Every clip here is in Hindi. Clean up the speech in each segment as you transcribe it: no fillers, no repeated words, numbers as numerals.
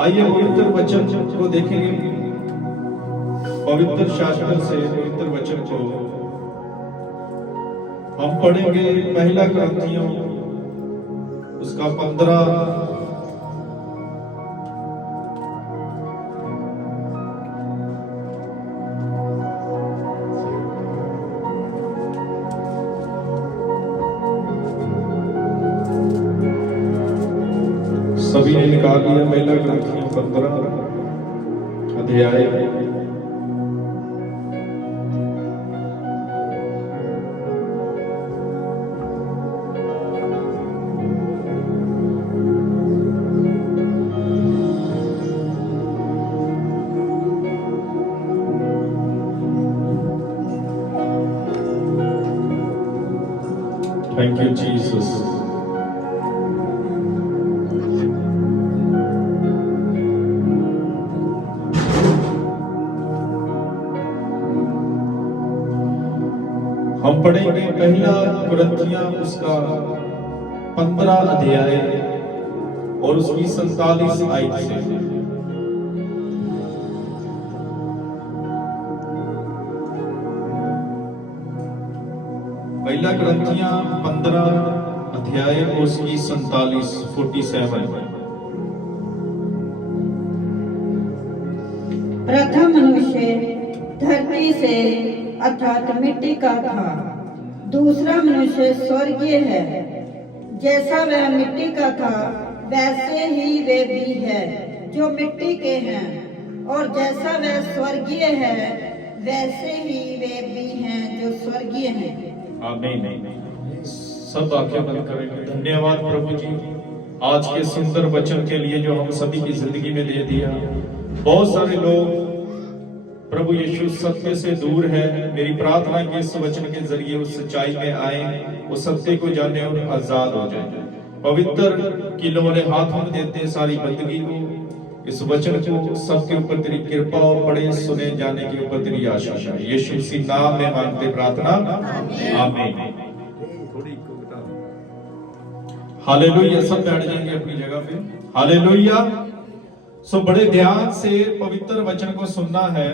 आइए पवित्र वचन को देखेंगे। पवित्र शास्त्र से पवित्र वचन को हम पढ़ेंगे। पहला ग्रंथियों उसका 15 सभी ने निकाल लिया। पहला ग्रंथियों 15 अध्याय थैंक यू जीसस। हम पढ़ेंगे पहला कुरिन्थियों उसका 15 अध्याय और उसकी 47 आयत से। पहला कुरिन्थियों 15 अध्याय और उसकी 47 प्रथम मनुष्य धरती से अर्थात मिट्टी का था, दूसरा मनुष्य स्वर्गीय है। जैसा वह मिट्टी का था वैसे ही वे भी है जो मिट्टी के हैं, और जैसा वह स्वर्गीय है वैसे ही वे भी हैं जो स्वर्गीय हैं। आमीन। सब आंखें बंद करेंगे। धन्यवाद प्रभु जी आज के सुंदर वचन के लिए जो हम सभी की जिंदगी में दे दिया। बहुत सारे लोग प्रभु यीशु सत्य से दूर है। मेरी प्रार्थना है कि इस वचन के जरिए उस सच्चाई में आए, वो सत्य को जाने और आजाद हो जाए। पवित्र किलो वाले हाथों में देते सारी बंदगी को, इस वचन को सबके ऊपर तेरी कृपा और पढ़े सुने जाने के ऊपर तेरी आशीष है। यीशु मसीह नाम में मांगते प्रार्थना, आमीन। हालेलुया। सब बैठ जाएंगे अपनी जगह पे। हालेलुया। सो बड़े ध्यान से पवित्र वचन को सुनना है।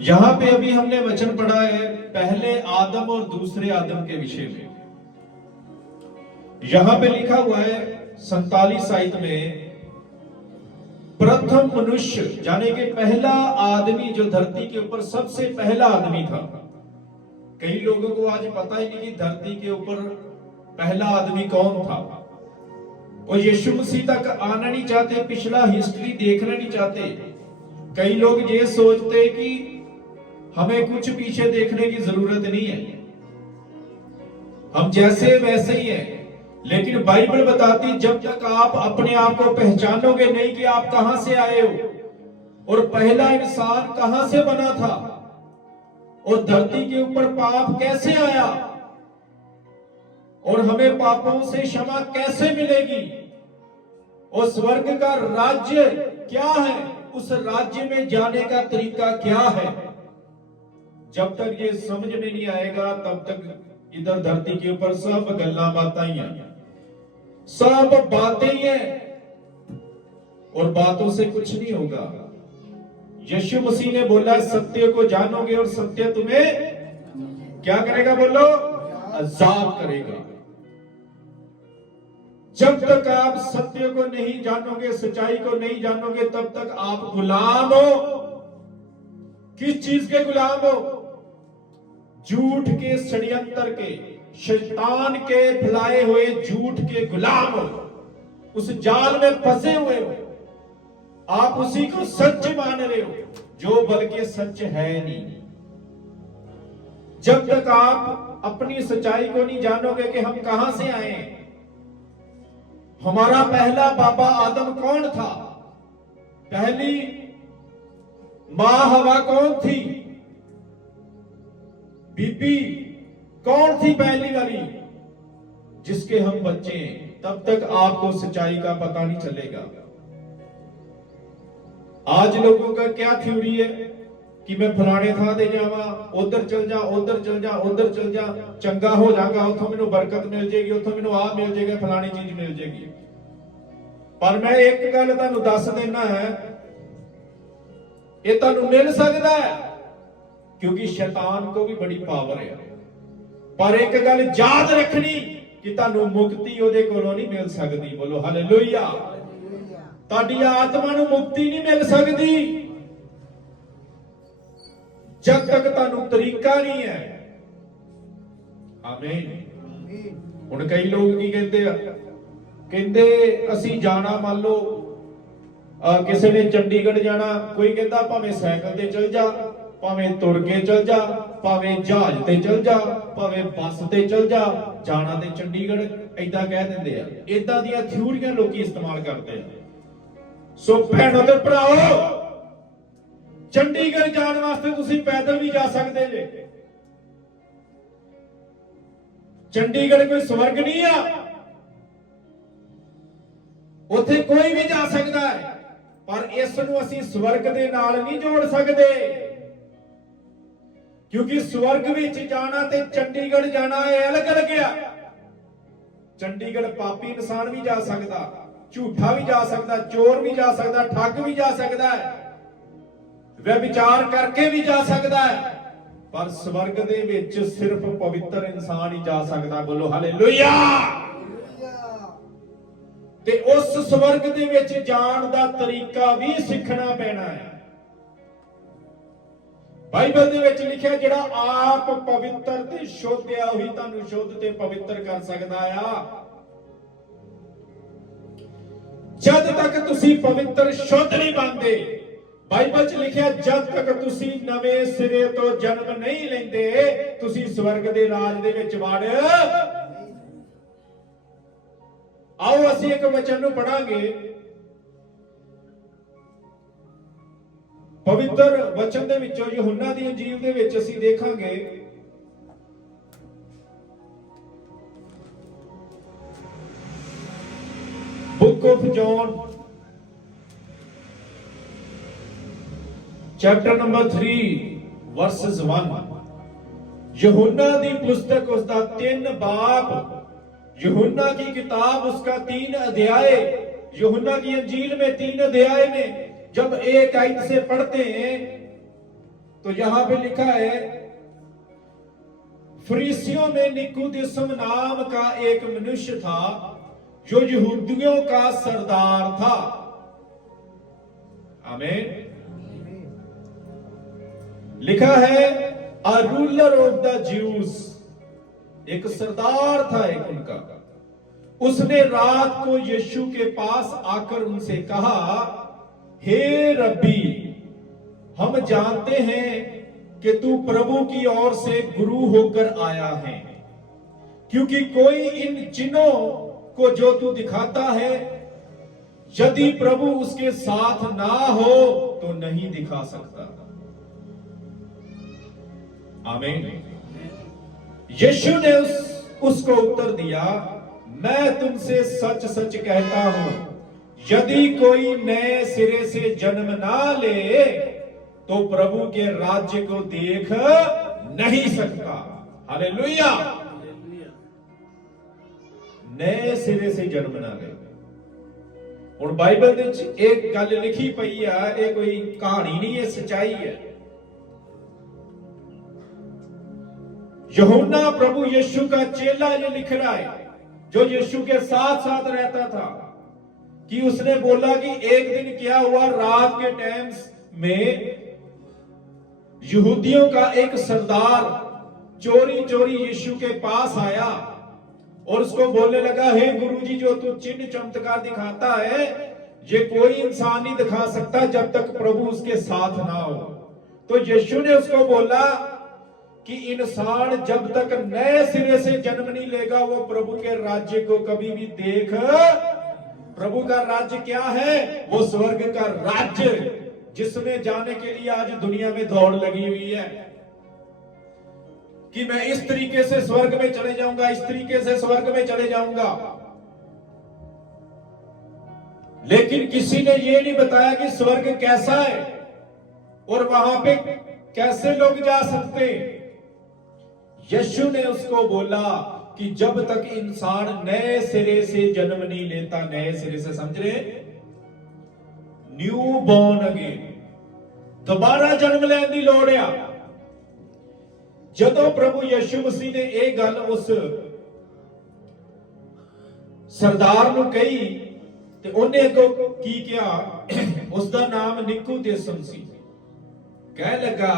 यहां पे अभी हमने वचन पढ़ा है पहले आदम और दूसरे आदम के विषय में। यहां पे लिखा हुआ है 47 आयत में, प्रथम मनुष्य यानी कि पहला आदमी जो धरती के ऊपर सबसे पहला आदमी था। कई लोगों को आज पता ही नहीं कि धरती के ऊपर पहला आदमी कौन था। और यीशु मसीह तक आना नहीं चाहते, पिछला हिस्ट्री देखना नहीं चाहते। कई लोग ये सोचते कि हमें कुछ पीछे देखने की जरूरत नहीं है, हम जैसे वैसे ही हैं। लेकिन बाइबल बताती जब तक आप अपने आप को पहचानोगे नहीं कि आप कहां से आए हो और पहला इंसान कहां से बना था और धरती के ऊपर पाप कैसे आया और हमें पापों से क्षमा कैसे मिलेगी और स्वर्ग का राज्य क्या है, उस राज्य में जाने का तरीका क्या है, जब तक ये समझ में नहीं आएगा तब तक इधर धरती के ऊपर सब गल्ला बातें ही हैं, सब बातें ही हैं और बातों से कुछ नहीं होगा। यीशु मसीह ने बोला सत्य को जानोगे और सत्य तुम्हें क्या करेगा, बोलो आजाद करेगा। जब तक आप सत्य को नहीं जानोगे, सच्चाई को नहीं जानोगे, तब तक आप गुलाम हो। किस चीज के गुलाम हो? झूठ के, षड्यंत्र के, शैतान के फैलाए हुए झूठ के गुलाम हो। उस जाल में फंसे हुए हो। आप उसी को सच मान रहे हो जो बल्कि सच है नहीं। जब तक आप अपनी सच्चाई को नहीं जानोगे कि हम कहां से आए हैं, हमारा पहला बाबा आदम कौन था, पहली मां हवा कौन थी, बीबी कौन थी पहली वाली जिसके हम बच्चे हैं, तब तक आपको सच्चाई का पता नहीं चलेगा। आज लोगों का क्या थ्योरी है कि मैं फलाने थां ते जावां, उधर चल जा, उधर चल जा, उधर चल जा, चंगा हो जागा, उथों मैनूं बरकत मिल जाएगी, उथों मैनूं आ मिल जाएगा, फलानी चीज मिल जाएगी। पर मैं एक गल तुहानूं दस देना है, ये तुहानूं मिल सकदा है क्योंकि शैतान को भी बड़ी पावर है। पर एक गल याद रखनी कि तुहानूं मुक्ति उहदे कोलों नहीं मिल सकदी। बोलो हालेलुया। तुहाडी आत्मा नूं मुक्ति नहीं मिल सकदी जब तक तुहानूं तरीका नहीं है। आमीन। हुण कई लोग की कहते असीं जाना, मान लो किसी ने चंडीगढ़ जाना, कोई कहता भावें साइकिल ते चल जा, भावें तुर के चल जा, भावें जहाज ते चल जा, भावें बस ते चल जा, जाना ते चंडीगढ़। ऐदा कह दिंदे आ। इदां दीयां थ्योरीआं लोकी इस्तेमाल करते हैं। सो भैणों ते भराओ, चंडीगढ़ जाने वास्ते तुसीं पैदल भी जा सकते जे। चंडीगढ़ कोई स्वर्ग नहीं आ, उत्थे कोई भी जा सकता है, पर इस नूं असीं स्वर्ग दे नाल नहीं जोड़ सकते, क्योंकि स्वर्ग विच जाना ते चंडीगढ़ जाना है अलग अलग आ। चंडीगढ़ पापी इंसान भी जा सकता, झूठा भी जा सकता, चोर भी जा सकता, ठग भी जा सकता है, व्यभिचार करके भी जा सकता है, पर स्वर्ग दे विच सिर्फ पवित्र इंसान ही जा सकता। बोलो हालेलुया। ते उस स्वर्ग दे विच जाण दा तरीका भी सीखना पैना है। बाइबल दे विच लिखिया जिहड़ा आप पवित्र ते शुद्ध आ ओही तुहानूं शुद्ध ते पवित्र कर सकदा आ। जद तक तुसीं पवित्र शुद्ध नहीं बनदे, बाइबल च लिखिया जद तक तुसीं नवें सिरे तो जन्म नहीं लेंदे, तुसीं स्वर्ग दे राज दे विच वड़। आओ असीं एक वचन नूं पढ़ांगे, पवित्र वचन दे विचों यूहन्ना दी अंजील दे विच असीं देखांगे book of John chapter number 3 verses 1। यूहन्ना दी पुस्तक उसका 3 बाब, यूहन्ना की किताब उसका 3 अध्याय, यूहन्ना की अंजील में 3 अध्याय में जब एक आयत से पढ़ते हैं तो यहां पे लिखा है, फरीसियों में निकुदिसम नाम का एक मनुष्य था जो यहूदियों का सरदार था। आमीन। लिखा है a ruler of the Jews, एक सरदार था एक उनका। उसने रात को यीशु के पास आकर उनसे कहा, हे रब्बी, हम जानते हैं कि तू प्रभु की ओर से गुरु होकर आया है, क्योंकि कोई इन चिन्हों को जो तू दिखाता है, यदि प्रभु उसके साथ ना हो तो नहीं दिखा सकता। आमीन। यीशु ने उसको उत्तर दिया, मैं तुमसे सच सच कहता हूं, यदि कोई नए सिरे से जन्म ना ले तो प्रभु के राज्य को देख नहीं सकता। हालेलुया। नए सिरे से जन्म ना ले। हुण बाइबल दे विच एक गल लिखी पई है, ये कोई कहानी नहीं, ये सच्चाई है। यूहन्ना प्रभु यीशु का चेला ये लिख रहा है, जो यीशु के साथ साथ रहता था, कि उसने बोला कि एक दिन क्या हुआ, रात के टाइम में यहूदियों का एक सरदार चोरी चोरी यीशु के पास आया और उसको बोलने लगा, हे गुरुजी, जो तू चिन्ह चमत्कार दिखाता है ये कोई इंसान नहीं दिखा सकता जब तक प्रभु उसके साथ ना हो। तो यीशु ने उसको बोला कि इंसान जब तक नए सिरे से जन्म नहीं लेगा वो प्रभु के राज्य को कभी भी देख। प्रभु का राज्य क्या है? वो स्वर्ग का राज्य, जिसमें जाने के लिए आज दुनिया में दौड़ लगी हुई है कि मैं इस तरीके से स्वर्ग में चले जाऊंगा, इस तरीके से स्वर्ग में चले जाऊंगा। लेकिन किसी ने ये नहीं बताया कि स्वर्ग कैसा है और वहां पे कैसे लोग जा सकते? यीशु ने उसको बोला कि जब तक इंसान नए सिरे से जन्म नहीं लेता, नए सिरे से, समझ रहे, न्यू बॉर्न अगेन, दोबारा जन्म लेने की लोड़ आ। ਜਦੋਂ ਪ੍ਰਭੂ ਯਿਸੂ ਮਸੀਹ ਨੇ ਇਹ ਗੱਲ ਉਸ ਸਰਦਾਰ ਨੂੰ ਕਹੀ ਤੇ ਉਹਨੇ ਅੱਗੋਂ ਕੀ ਕਿਹਾ, ਉਸ ਦਾ ਨਾਮ ਨਿਕੋਦੇਸਮ ਸੀ। ਕਹਿ लगा,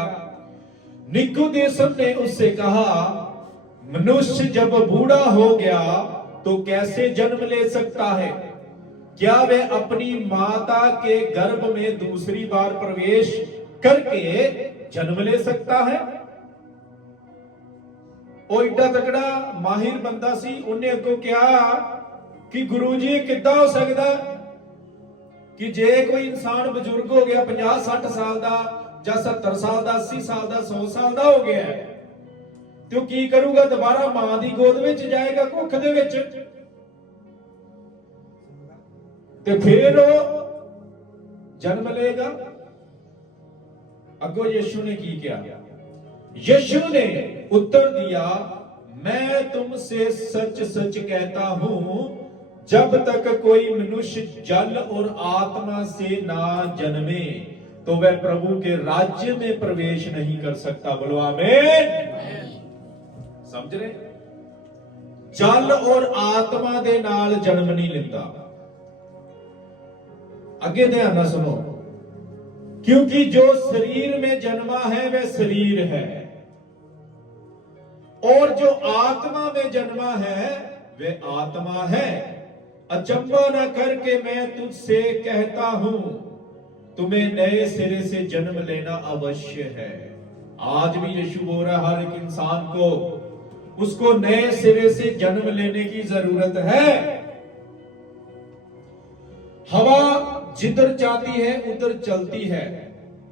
निकोदेसम ने उससे कहा, मनुष्य जब बूढ़ा हो गया तो कैसे जन्म ले सकता है? क्या वह अपनी माता के गर्भ में दूसरी बार प्रवेश करके जन्म ले सकता है? ਉਹ ਏਡਾ ਤਕੜਾ ਮਾਹਿਰ ਬੰਦਾ ਸੀ। ਉਹਨੇ ਅੱਗੋਂ ਕਿਹਾ ਕਿ ਗੁਰੂ ਜੀ ਕਿੱਦਾਂ ਹੋ ਸਕਦਾ ਕਿ ਜੇ ਕੋਈ ਇਨਸਾਨ ਬਜ਼ੁਰਗ ਹੋ ਗਿਆ 50-60 ਸਾਲ ਦਾ ਜਾਂ 70 ਸਾਲ ਦਾ, 80 ਸਾਲ ਦਾ, 100 ਸਾਲ ਦਾ ਹੋ ਗਿਆ ਤੇ ਉਹ ਕੀ ਕਰੂਗਾ? ਦੁਬਾਰਾ ਮਾਂ ਦੀ ਗੋਦ ਵਿੱਚ ਜਾਏਗਾ, ਕੁੱਖ ਦੇ ਵਿੱਚ, ਤੇ ਫਿਰ ਉਹ ਜਨਮ ਲਏਗਾ। ਅੱਗੋਂ ਯਿਸੂ ਨੇ ਕੀ ਕਿਹਾ? यीशु ने उत्तर दिया, मैं तुमसे सच सच कहता हूं, जब तक कोई मनुष्य जल और आत्मा से ना जन्मे तो वह प्रभु के राज्य में प्रवेश नहीं कर सकता। बोलो आमीन। समझ रहे? जल और आत्मा दे नाल जन्म नहीं लेता। आगे ध्यान ना सुनो, क्योंकि जो शरीर में जन्मा है वह शरीर है और जो आत्मा में जन्मा है वह आत्मा है। अचंभा न करके मैं तुझसे कहता हूं, तुम्हें नए सिरे से जन्म लेना अवश्य है। आज भी यीशु बोल रहा है, हर एक इंसान को उसको नए सिरे से जन्म लेने की जरूरत है। हवा जिधर जाती है उधर चलती है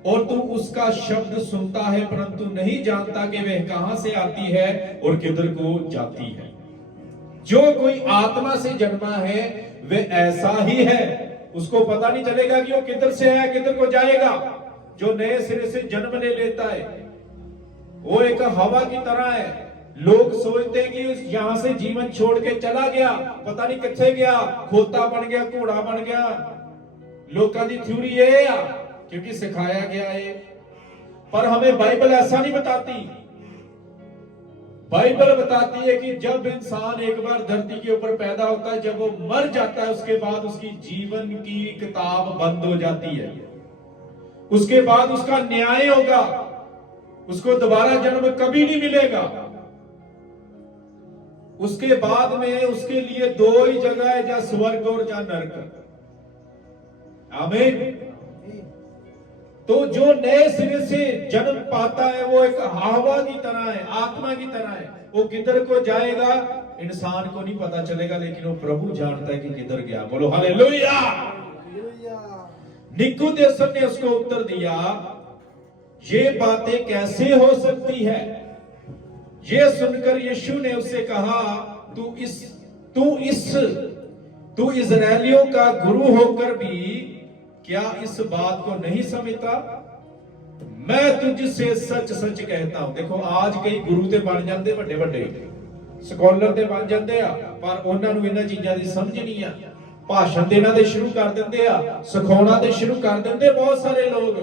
और तू उसका शब्द सुनता है परंतु नहीं जानता कि वह कहां से आती है और किधर को जाती है। जो कोई आत्मा से जन्मा है वह ऐसा ही है, उसको पता नहीं चलेगा कि वो किधर से है किधर को जाएगा। जो नए सिरे से जन्म ले लेता है वो एक हवा की तरह है। लोग सोचते हैं कि यहां से जीवन छोड़ के चला गया, पता नहीं किथे गया, खोता बन गया, घोड़ा बन गया। लोगों की थ्योरी ये है क्योंकि सिखाया गया है, पर हमें बाइबल ऐसा नहीं बताती। बाइबल बताती है कि जब इंसान एक बार धरती के ऊपर पैदा होता है, जब वो मर जाता है, उसके बाद उसकी जीवन की किताब बंद हो जाती है। उसके बाद उसका न्याय होगा, उसको दोबारा जन्म कभी नहीं मिलेगा। उसके बाद में उसके लिए दो ही जगह है, या स्वर्ग और या नरक। आमीन। तो जो नए सिरे से जन्म पाता है वो एक हवा की तरह है, आत्मा की तरह है। वो किधर को जाएगा इंसान को नहीं पता चलेगा, लेकिन वो प्रभु जानता है कि किधर गया। बोलो हालेलुया। निकोदेसम ने उसको उत्तर दिया, ये बातें कैसे हो सकती है? ये सुनकर यीशु ने उससे कहा, तू इजरायलियों का गुरु होकर भी क्या इस बात को नहीं समझता? मैं तुझसे सच सच कहता हूं। देखो आज कई गुरु ते बन जाते, ਵੱਡੇ ਵੱਡੇ स्कॉलर ते बन जाते आ, पर ਉਹਨਾਂ ਨੂੰ ਇਹਨਾਂ ਚੀਜ਼ਾਂ ਦੀ ਸਮਝ ਨਹੀਂ ਆ। ਭਾਸ਼ਣ ਦੇਣਾ ਤੇ ਸ਼ੁਰੂ ਕਰ ਦਿੰਦੇ ਆ, ਸਿਖਾਉਣਾ ਤੇ ਸ਼ੁਰੂ ਕਰ ਦਿੰਦੇ ਬਹੁਤ ਸਾਰੇ ਲੋਕ।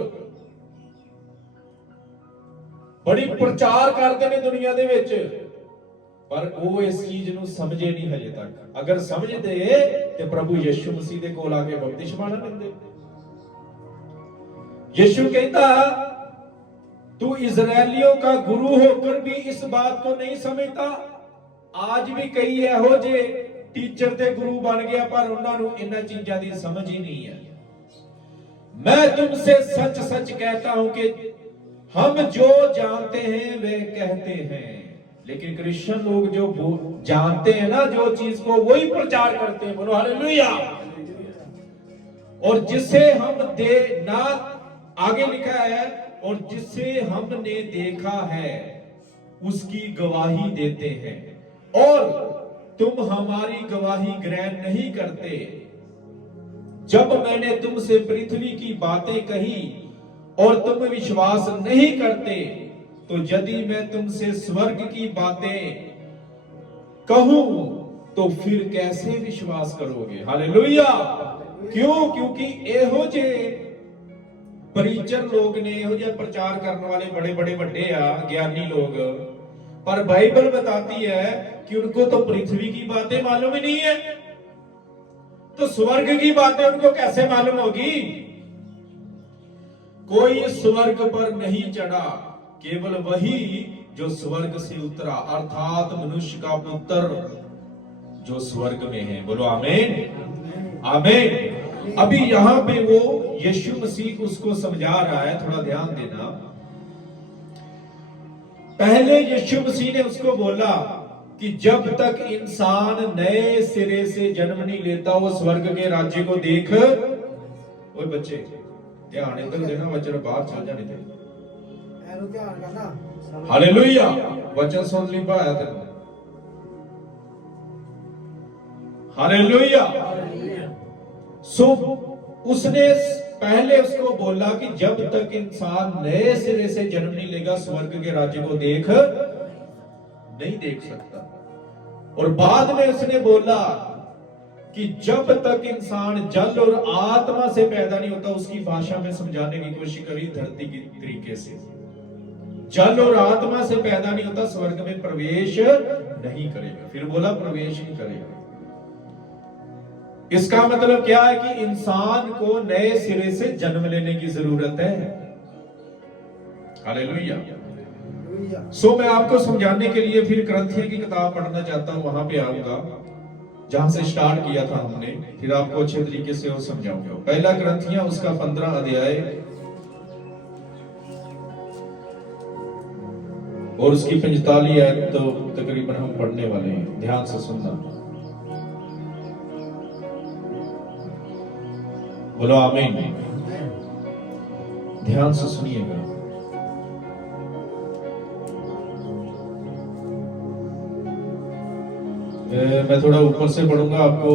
ਬੜੀ ਪ੍ਰਚਾਰ ਕਰਦੇ ਨੇ ਦੁਨੀਆ ਦੇ ਵਿੱਚ, ਪਰ ਉਹ ਇਸ ਚੀਜ਼ ਨੂੰ ਸਮਝੇ ਨਹੀਂ ਹਜੇ ਤੱਕ। ਅਗਰ ਸਮਝਦੇ ਤੇ ਪ੍ਰਭੂ ਯਿਸੂ ਮਸੀਹ ਦੇ ਕੋਲ ਆ ਕੇ ਬਪਤਿਸਮਾ ਨਾ ਲੈਂਦੇ। यीशु कहता, तू इजरायलियों का गुरु होकर भी इस बात को नहीं समझता। आज भी कई ਇਹੋ ਜਿਹੇ टीचर ते गुरु बन गया, पर ਉਹਨਾਂ ਨੂੰ ਇਹਨਾਂ ਚੀਜ਼ਾਂ ਦੀ ਸਮਝ ਹੀ ਨਹੀਂ ਹੈ। मैं तुमसे सच सच कहता हूं कि हम जो जानते हैं वे कहते हैं। लेकिन क्रिश्चियन लोग जो जानते हैं ना जो चीज को, वही प्रचार करते हैं। बोलो हालेलुया। और जिसे हम ना आगे लिखा है, और जिसे हमने देखा है उसकी गवाही देते हैं और तुम हमारी गवाही ग्रहण नहीं करते। जब मैंने तुमसे पृथ्वी की बातें कही और तुम विश्वास नहीं करते, तो यदि मैं तुमसे स्वर्ग की बातें कहूं तो फिर कैसे विश्वास करोगे? हालेलुया। क्यों? क्योंकि एहो जे प्रीचर लोग ने, एहो जे प्रचार करने वाले बड़े बड़े बड़े ज्ञानी लोग, पर बाइबल बताती है कि उनको तो पृथ्वी की बातें मालूम ही नहीं है, तो स्वर्ग की बातें उनको कैसे मालूम होगी? कोई स्वर्ग पर नहीं चढ़ा, केवल वही जो स्वर्ग से उतरा, अर्थात मनुष्य का पुत्र जो स्वर्ग में है। बोलो आमीन, आमीन। अभी यहां पे वो यीशु मसीह उसको समझा रहा है, थोड़ा ध्यान देना। पहले यीशु मसीह ने उसको बोला कि जब तक इंसान नए सिरे से जन्म नहीं लेता वो स्वर्ग के राज्य को देख। ओए बच्चे ध्यान इधर देना, वचन बाहर चल जाने थे। हालेलुया। वचन सुन ली पाया तेरे? हालेलुया। सो उसने पहले उसको बोला कि जब तक इंसान नए सिरे से जन्म नहीं लेगा स्वर्ग के राज्य को नहीं देख सकता। और बाद में उसने बोला कि जब तक इंसान जल और आत्मा से पैदा नहीं होता, उसकी भाषा में समझाने की कोशिश करी धरती की तरीके से, जल और आत्मा से पैदा नहीं होता स्वर्ग में प्रवेश नहीं करेगा। फिर बोला प्रवेश नहीं करेगा। इसका मतलब क्या है कि इंसान को नए सिरे से जन्म लेने की जरूरत है। हालेलुया। सो मैं आपको समझाने के लिए फिर ग्रंथियों की किताब पढ़ना चाहता हूं, वहां पे आऊंगा जहां से स्टार्ट किया था हमने, फिर आपको अच्छे तरीके से और समझाऊंगा। पहला ग्रंथियां उसका 15 अध्याय और उसकी 45 आयत तो तकरीबन हम पढ़ने वाले हैं, ध्यान से सुनना। बोलो आमीन। ध्यान से सुनिएगा। मैं थोड़ा ऊपर से पढ़ूंगा आपको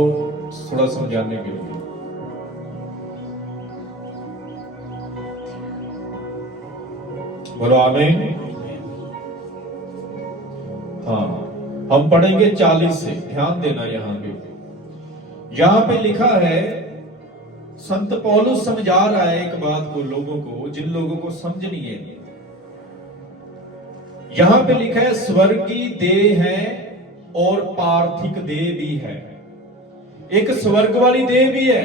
थोड़ा समझाने के लिए। बोलो आमीन। हाँ, हम पढ़ेंगे 40 से, ध्यान देना। यहां पे लिखा है, संत पौलुस समझा रहा है एक बात को लोगों को, जिन लोगों को समझनी है। यहां पे लिखा है स्वर्गीय देह है और पार्थिक देह भी है। एक स्वर्ग वाली देह भी है,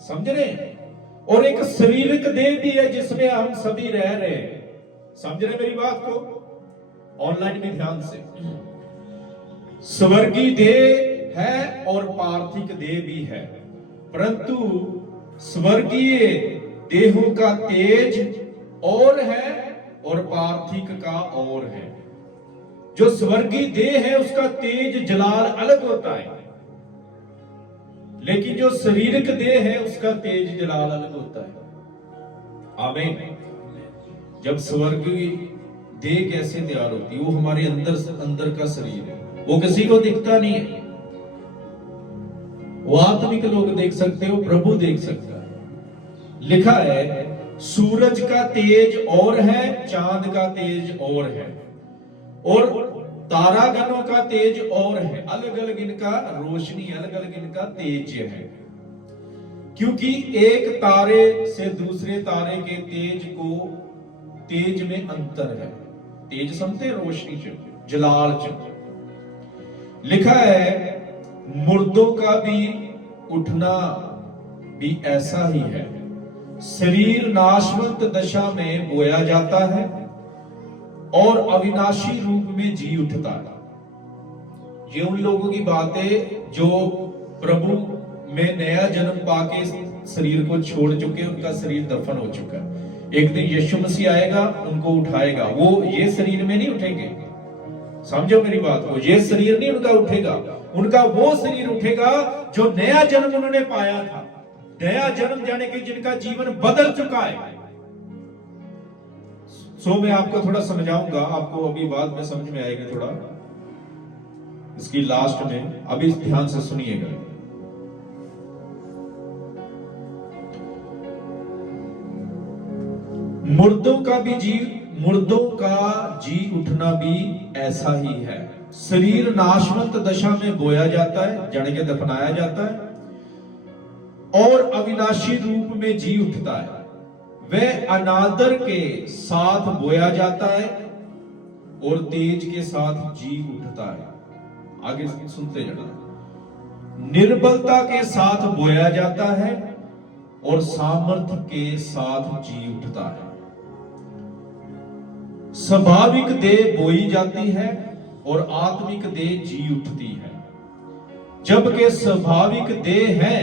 समझ रहे हैं, और एक शारीरिक देह भी है जिसमें हम सभी रह रहे हैं। समझ रहे मेरी बात को? ऑनलाइन में ध्यान से। स्वर्गीय देह है और पार्थिक देह भी है, परंतु स्वर्गीय देहों का तेज और है और पार्थिक का और है। जो स्वर्गीय देह है उसका तेज जलाल अलग होता है, लेकिन जो शारीरिक देह है उसका तेज जलाल अलग होता है। आमीन। जब स्वर्गीय देह कैसे तैयार होती है? वो हमारे अंदर का शरीर है, वो किसी को दिखता नहीं है। वो आत्मिक लोग देख सकते हो, प्रभु देख सकता है। लिखा है सूरज का तेज और है, चांद का तेज और है, और तारागणों का तेज और है। अलग अलग इनका रोशनी, अलग अलग इनका तेज है, क्योंकि एक तारे से दूसरे तारे के तेज में अंतर है। तेज समझते, रोशनी च, जलाल च। लिखा है मुर्दों का भी उठना भी ऐसा ही है। शरीर नाशवंत दशा में बोया जाता है और अविनाशी रूप में जी उठता है। ये उन लोगों की बात है जो प्रभु में नया जन्म पाके शरीर को छोड़ चुके, उनका शरीर दफन हो चुका है। एक दिन यीशु मसीह आएगा, उनको उठाएगा। वो ये शरीर में नहीं उठेंगे, समझो मेरी बात को। ये शरीर नहीं उनका उठेगा, उनका वो शरीर उठेगा जो नया जन्म उन्होंने पाया था। नया जन्म जाने के जिनका जीवन बदल चुका है। सो मैं आपको थोड़ा समझाऊंगा, आपको अभी बाद में समझ में आएगा थोड़ा इसकी लास्ट में। अभी ध्यान से सुनिएगा। मुर्दों का जी उठना भी ऐसा ही है। शरीर नाशवंत दशा में बोया जाता है, जड़ के दफनाया जाता है और अविनाशी रूप में जी उठता है। वह अनादर के साथ बोया जाता है और तेज के साथ जी उठता है। आगे सुनते जाना। निर्बलता के साथ बोया जाता है और सामर्थ्य के साथ जी उठता है। स्वाभाविक देह बोई जाती है और आत्मिक देह जी उठती है। जबकि स्वाभाविक देह है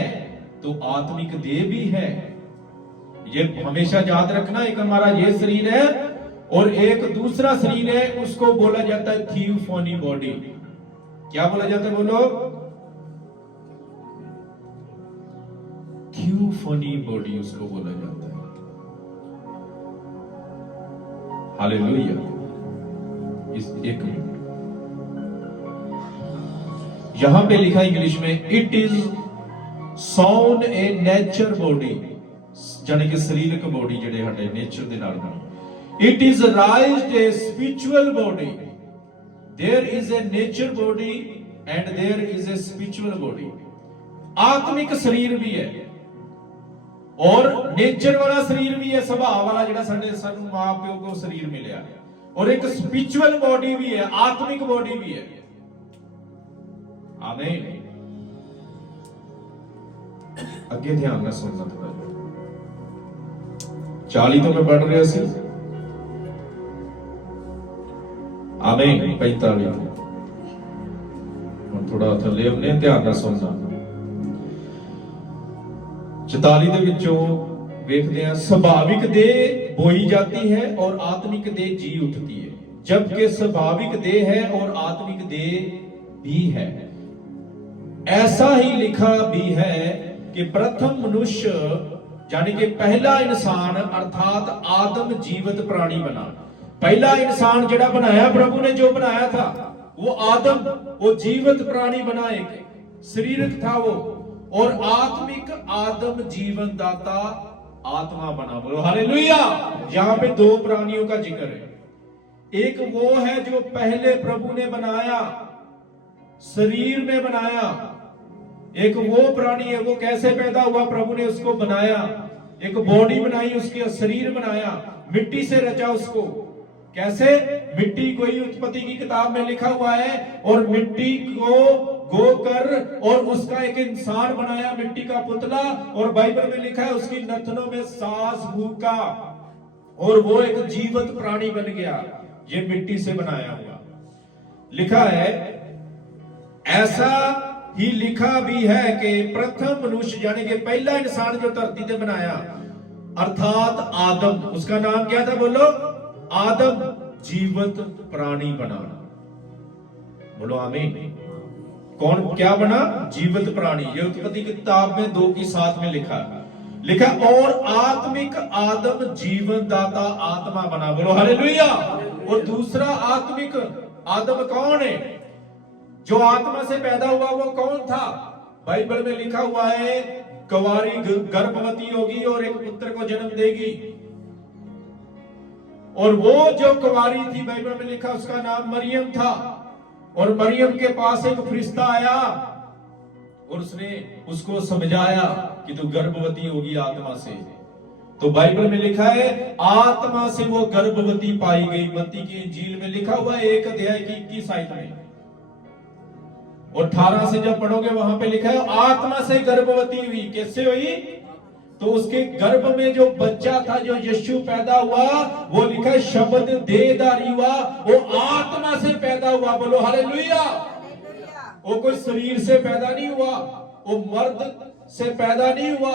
तो आत्मिक देह भी है। ये हमेशा याद रखना, एक हमारा ये शरीर है और एक दूसरा शरीर है, उसको बोला जाता है थियोफनी बॉडी। क्या बोला जाता है बोलो? थियोफनी बॉडी उसको बोला जाता है। हालेलुया। इस एक मिनट, यहां पे लिखा इंग्लिश में, it is sound A nature body, जाने के शरीर का बॉडी जड़े हटे नेचर दे नाल बनी। It is raised a spiritual body. There is a nature body and there is a spiritual body. आत्मिक शरीर भी है और नेचर वाला शरीर भी है, स्वभाव वाला जिहड़ा साडे सानू मां प्यो को शरीर मिलिया, और एक स्पिरिचुअल बॉडी भी है, आत्मिक बॉडी भी है। आमीन। अगे ध्यान ना सुनना थोड़ा। 40 तो मैं पढ़ रहा सी। आमीन। 45 थोड़ा थले हमने ध्यान ना सुनना। 44 ਦੇ ਵਿੱਚੋਂ ਵੇਖਦੇ ਆ, स्वाभाविक देह बोई जाती है और आत्मिक देह जी उठती है, जबकि स्वाभाविक देह है और आत्मिक देह भी है। ऐसा ही लिखा भी है कि प्रथम मनुष्य यानी कि पहला इंसान अर्थात आदम जीवित प्राणी बना। पहला इंसान जिहड़ा बनाया प्रभु ने, जो बनाया था वो आदम, वो जीवित प्राणी बना, एक शरीरक था वो, और आत्मिक आदम जीवन दाता आत्मा बना। बोलो हालेलुया। यहां पे दो प्राणियों का जिक्र है। एक वो है जो पहले प्रभु ने बनाया, शरीर में बनाया। एक वो प्राणी है, वो कैसे पैदा हुआ, प्रभु ने उसको बनाया, एक बॉडी बनाई, उसके शरीर बनाया, मिट्टी से रचा उसको। कैसे? मिट्टी कोई उत्पत्ति की किताब में लिखा हुआ है, और मिट्टी को गोकर और उसका एक इंसान बनाया, मिट्टी का पुतला, और बाइबल में लिखा है उसकी नथनों में सांस फूंका और वो एक जीवित प्राणी बन गया। ये मिट्टी से बनाया हुआ लिखा है। ऐसा ही लिखा भी है कि प्रथम मनुष्य यानी कि पहला इंसान जो धरती पे बनाया अर्थात आदम, उसका नाम क्या था बोलो? आदम जीवित प्राणी बना। बोलो आमीन। कौन क्या बना? जीवित प्राणी। ये उत्पत्ति की किताब में 2 की 7 में लिखा और आत्मिक आदम जीवन दाता आत्मा बना। बोलो हालेलुया। और दूसरा आत्मिक आदम कौन है? जो आत्मा से पैदा हुआ वो कौन था? बाइबल में लिखा हुआ है कुंवारी गर्भवती होगी और एक पुत्र को जन्म देगी। और वो जो कुंवारी थी, बाइबल में लिखा उसका नाम मरियम था। और मरियम के पास एक फरिश्ता आया और उसने उसको समझाया कि तू गर्भवती होगी आत्मा से। तो बाइबल में लिखा है आत्मा से वो गर्भवती पाई गई। मत्ती की इंजील में लिखा हुआ है 1 अध्याय की 21 आयत में, और 18 से जब पढ़ोगे वहां पे लिखा है आत्मा से गर्भवती हुई। कैसे हुई? तो उसके गर्भ में जो बच्चा था, जो यीशु पैदा हुआ, वो लिखा है शब्द देहधारी हुआ, वो आत्मा से पैदा हुआ। बोलो हालेलुया। वो कोई शरीर से पैदा नहीं हुआ, वो मर्द से पैदा नहीं हुआ।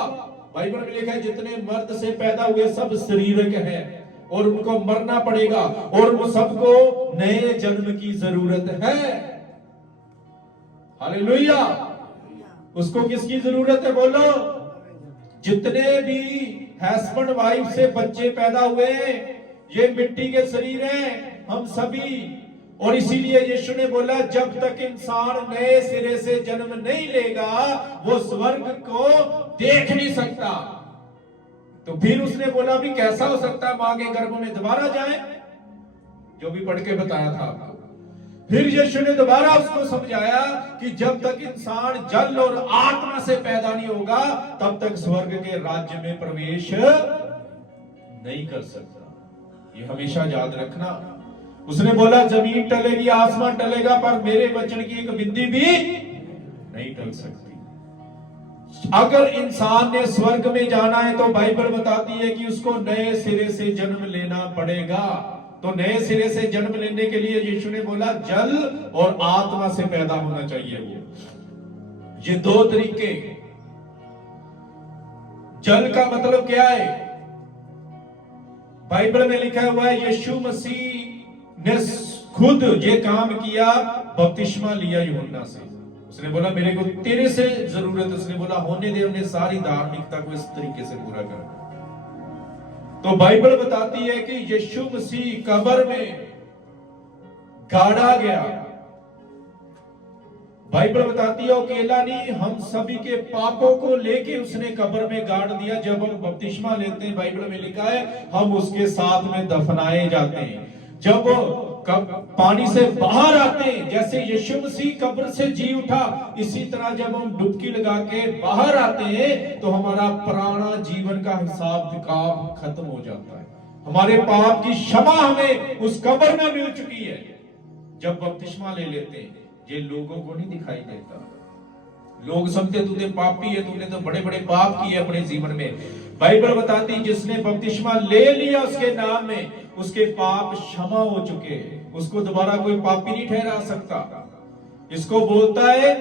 बाइबल में लिखा है जितने मर्द से पैदा हुए सब शरीरक है और उनको मरना पड़ेगा और वो सबको नए जन्म की जरूरत है। हालेलुया। उसको किसकी जरूरत है बोलो? जितने भी हस्बैंड वाइफ से बच्चे पैदा हुए, ये मिट्टी के शरीर हैं हम सभी। और इसीलिए यीशु ने बोला जब तक इंसान नए सिरे से जन्म नहीं लेगा वो स्वर्ग को देख नहीं सकता। तो फिर उसने बोला भी कैसा हो सकता है मां के गर्भ में दोबारा जाए, जो भी पढ़ के बताया था आपको। फिर यीशु ने दोबारा उसको समझाया कि जब तक इंसान जल और आत्मा से पैदा नहीं होगा तब तक स्वर्ग के राज्य में प्रवेश नहीं कर सकता। ये हमेशा याद रखना। उसने बोला जमीन टलेगी, आसमान टलेगा, पर मेरे वचन की एक बिंदी भी नहीं टल सकती। अगर इंसान ने स्वर्ग में जाना है तो बाइबल बताती है कि उसको नए सिरे से जन्म लेना पड़ेगा। तो नए सिरे से जन्म लेने के लिए यीशु ने बोला जल और आत्मा से पैदा होना चाहिए। वो ये दो तरीके। जल का मतलब क्या है? बाइबल में लिखा हुआ है यीशु मसीह ने खुद ये काम किया, बपतिस्मा लिया यूहन्ना से। उसने बोला मेरे को तेरे से जरूरत है। उसने बोला होने दे, उन्हें सारी धार्मिकता को इस तरीके से पूरा कर। तो बाइबल बताती है कि यीशु मसीह कब्र में गाड़ा गया। बाइबल बताती है अकेला नहीं, हम सभी के पापों को लेके उसने कब्र में गाड़ दिया। जब हम बपतिस्मा लेते हैं, बाइबल में लिखा है हम उसके साथ में दफनाए जाते हैं। जब पानी से बाहर आते हैं, जैसे यीशु मसीह कब्र से जी उठा, इसी तरह जब हम डुबकी लगा के बाहर आते हैं तो हमारा पुराना जीवन का हिसाब किताब खत्म हो जाता है। हमारे पाप की क्षमा हमें उस कब्र में मिल चुकी है जब बपतिस्मा ले लेते हैं। ये लोगों को नहीं दिखाई देता। लोग समझते तूने पापी है, तूने तो बड़े बड़े पाप किए अपने जीवन में। बाइबल बताती जिसने बपतिस्मा ले लिया उसके नाम में, उसके पाप क्षमा हो चुके हैं। उसको दोबारा कोई पापी नहीं ठहरा सकता। इसको बोलता है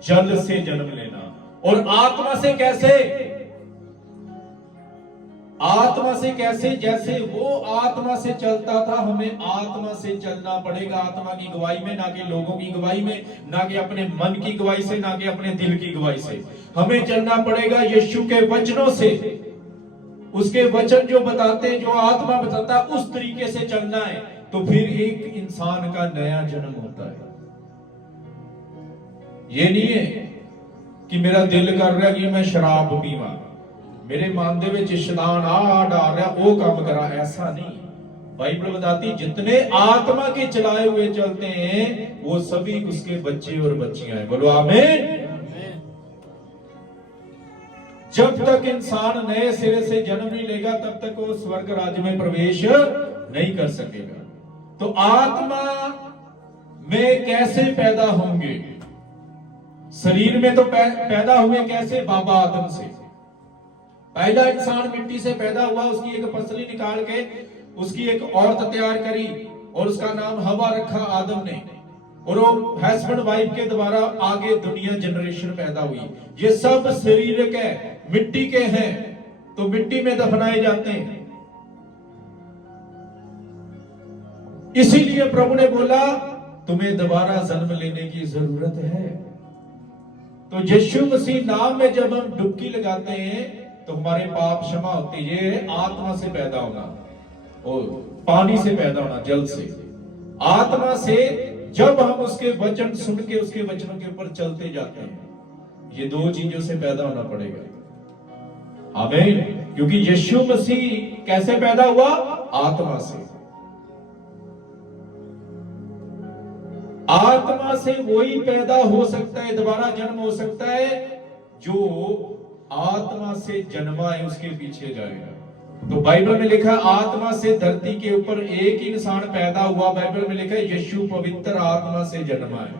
जल से जन्म लेना। और आत्मा से कैसे? आत्मा से कैसे? जैसे वो आत्मा से चलता था, हमें आत्मा से चलना पड़ेगा। आत्मा की गवाही में, ना कि लोगों की गवाही में, ना कि अपने मन की गवाही से, ना कि अपने दिल की गवाही से। हमें चलना पड़ेगा यीशु के वचनों से। उसके वचन जो बताते हैं, जो आत्मा बताता है, उस तरीके से चलना है। तो फिर एक इंसान का नया जन्म होता है। ये नहीं है कि मेरा दिल कर रहा है कि मैं शराब पीवा, मेरे मानदे में शैतान आ डाल रहा वो काम करा, ऐसा नहीं। बाइबल बताती जितने आत्मा के चलाए हुए चलते हैं वो सभी उसके बच्चे और बच्चियां हैं। बोलो आमीन। जब तक इंसान नए सिरे से जन्म नहीं लेगा तब तक वो स्वर्ग राज्य में प्रवेश नहीं कर सकेगा। तो आत्मा में कैसे पैदा होंगे? शरीर में तो पैदा हुए कैसे? बाबा आदम से। पहला इंसान मिट्टी से पैदा हुआ, उसकी एक पसली निकाल के उसकी एक औरत तैयार करी और उसका नाम हवा रखा आदम ने। और वो हस्बैंड वाइफ के द्वारा आगे दुनिया जनरेशन पैदा हुई। ये सब शरीर के मिट्टी के हैं, तो मिट्टी में दफनाए जाते हैं। इसीलिए प्रभु ने बोला तुम्हें दोबारा जन्म लेने की जरूरत है। तो यीशु मसीह नाम में जब हम डुबकी लगाते हैं तो हमारे पाप क्षमा होते हैं। ये आत्मा से पैदा होना और पानी से पैदा होना, जल से। आत्मा से जब हम उसके वचन सुन के उसके वचनों के ऊपर चलते जाते हैं, ये दो चीजों से पैदा होना पड़ेगा। आमीन। क्योंकि यीशु मसीह कैसे पैदा हुआ? आत्मा से। आत्मा से वही पैदा हो सकता है, दोबारा जन्म हो सकता है जो आत्मा से जन्मा है उसके पीछे जाएगा। तो बाइबल में लिखा आत्मा से धरती के ऊपर एक इंसान पैदा हुआ। बाइबल में लिखा है यीशु पवित्र आत्मा से जन्मा है।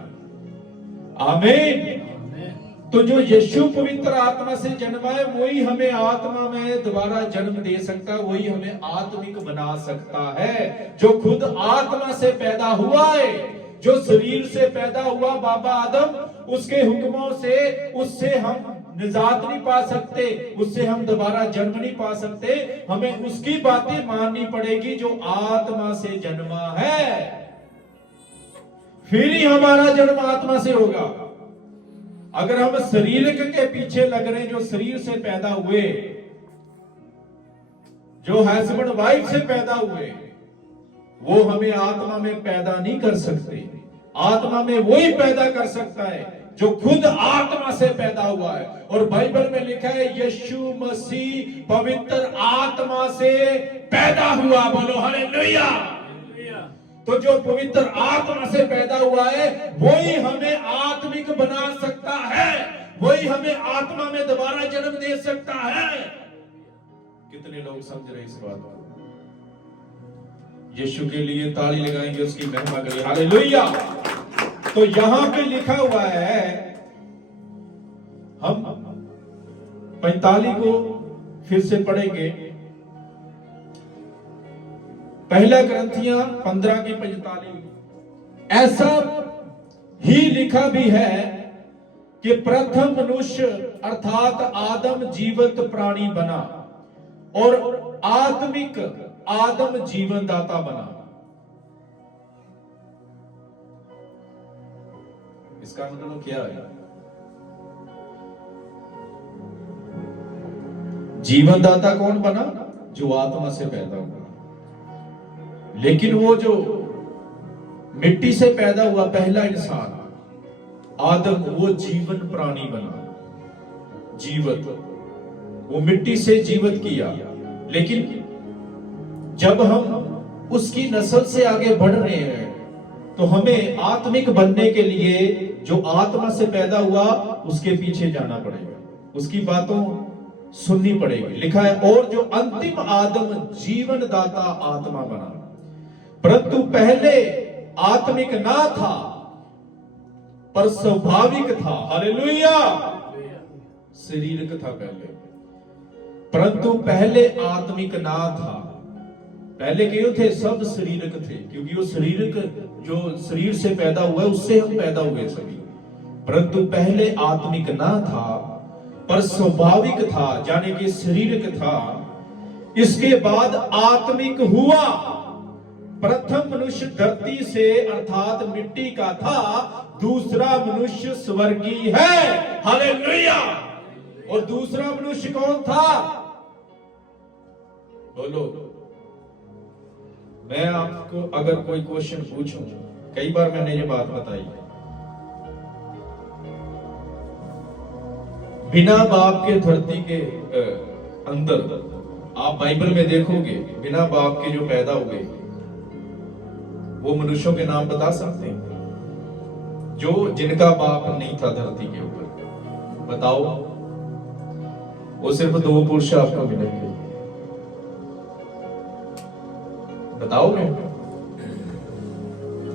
आमीन। तो जो यीशु पवित्र आत्मा से जन्मा है वही हमें आत्मा में दोबारा जन्म दे सकता है, वही हमें आत्मिक बना सकता है। जो खुद आत्मा से पैदा हुआ है, जो शरीर से पैदा हुआ बाबा आदम, उसके हुक्मों से उससे हम निजात नहीं पा सकते, उससे हम दोबारा जन्म नहीं पा सकते। हमें उसकी बातें माननी पड़ेगी जो आत्मा से जन्मा है। फिर ही हमारा जन्म आत्मा से होगा। अगर हम शरीर के पीछे लग रहे हैं, जो शरीर से पैदा हुए, जो हस्बैंड वाइफ से पैदा हुए, वो हमें आत्मा में पैदा नहीं कर सकते। आत्मा में वही पैदा कर सकता है जो खुद आत्मा से पैदा हुआ है। और बाइबल में लिखा है यीशु मसीह पवित्र आत्मा से पैदा हुआ। बोलो हालेलुया। तो जो पवित्र आत्मा से पैदा हुआ है वही हमें आत्मिक बना सकता है, वही हमें आत्मा में दोबारा जन्म दे सकता है। कितने लोग समझ रहे इस बात को? यीशु के लिए ताली लगाएंगे, उसकी महिमा करेंगे। हालेलुया। तो यहां पे लिखा हुआ है, हम 45 को फिर से पढ़ेंगे। पहला ग्रंथियां 15 की 45। ऐसा ही लिखा भी है कि प्रथम मनुष्य अर्थात आदम जीवित प्राणी बना और आत्मिक आदम जीवन दाता बना। इसका मतलब क्या है? जीवन दाता कौन बना? जो आत्मा से पैदा हुआ। लेकिन वो जो मिट्टी से पैदा हुआ पहला इंसान आदम, वो जीवन प्राणी बना, जीवित। वो मिट्टी से जीवित किया। लेकिन जब हम उसकी नस्ल से आगे बढ़ रहे हैं तो हमें आत्मिक बनने के लिए जो आत्मा से पैदा हुआ उसके पीछे जाना पड़ेगा, उसकी बातों सुननी पड़ेगी। लिखा है और जो अंतिम आदम जीवन दाता आत्मा बना, परंतु पहले आत्मिक ना था पर स्वाभाविक था। हालेलुया। शरीरक था पहले, परंतु पहले आत्मिक ना था। पहले क्यों थे? सब शरीरक थे, क्योंकि वो शरीरक जो शरीर से पैदा हुआ है उससे हम पैदा हुए सभी। परंतु पहले आत्मिक ना था पर स्वाभाविक था, यानी कि शरीरक था। इसके बाद आत्मिक हुआ। प्रथम मनुष्य धरती से अर्थात मिट्टी का था, दूसरा मनुष्य स्वर्गीय है। हालेलुया। और दूसरा मनुष्य कौन था? बोलो। मैं आपको अगर कोई क्वेश्चन पूछूं, कई बार मैंने ये बात बताई, बिना बाप के धरती के अंदर आप बाइबल में देखोगे, बिना बाप के जो पैदा हुए वो मनुष्यों के नाम बता सकते हैं जो जिनका बाप नहीं था धरती के ऊपर? बताओ। वो सिर्फ 2 पुरुष आपको मिलेंगे। बताओगे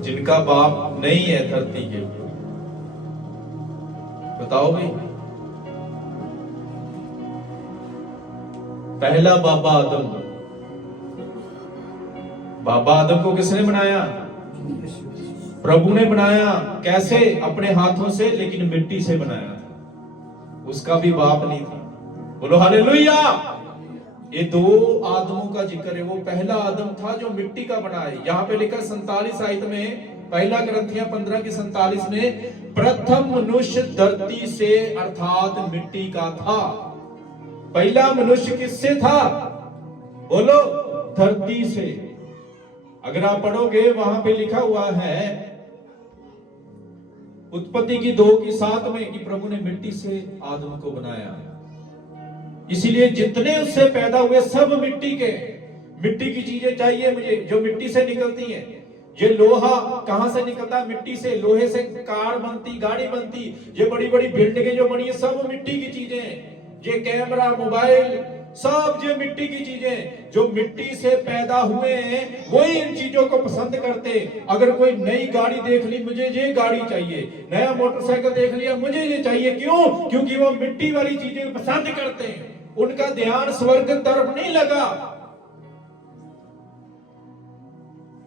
जिनका बाप नहीं है धरती के ऊपर? बताओगे? पहला बाबा आदम। बाबा आदम को किसने बनाया? प्रभु ने बनाया। कैसे? अपने हाथों से, लेकिन मिट्टी से बनाया था। उसका भी बाप नहीं था। बोलो हालेलुया। ये 2 आदमों का जिक्र है। वो पहला आदम था जो मिट्टी का बना है। यहां पे लिखा 47 आयत में, पहला ग्रंथियां 15 की 47 में, प्रथम मनुष्य धरती से अर्थात मिट्टी का था। पहला मनुष्य किससे था? बोलो, धरती से। अगर आप पढ़ोगे वहां पे लिखा हुआ है उत्पत्ति की 2 की 7 में कि प्रभु ने मिट्टी से आदम को बनाया। इसीलिए जितने उससे पैदा हुए सब मिट्टी के। मिट्टी की चीजें चाहिए मुझे जो मिट्टी से निकलती हैं। ये लोहा कहां से निकलता है? मिट्टी से। लोहे से कार बनती, गाड़ी बनती। ये बड़ी बड़ी बिल्डिंगें जो बनी है सब मिट्टी की चीजें हैं। ये कैमरा, मोबाइल, सब ये मिट्टी की चीजें। जो मिट्टी से पैदा हुए हैं वही इन चीजों को पसंद करते। अगर कोई नई गाड़ी देख ली, मुझे ये गाड़ी चाहिए। नया मोटरसाइकिल देख लिया, मुझे ये चाहिए। क्यों? क्योंकि वो मिट्टी वाली चीजें पसंद करते हैं। उनका ध्यान स्वर्ग तरफ नहीं लगा,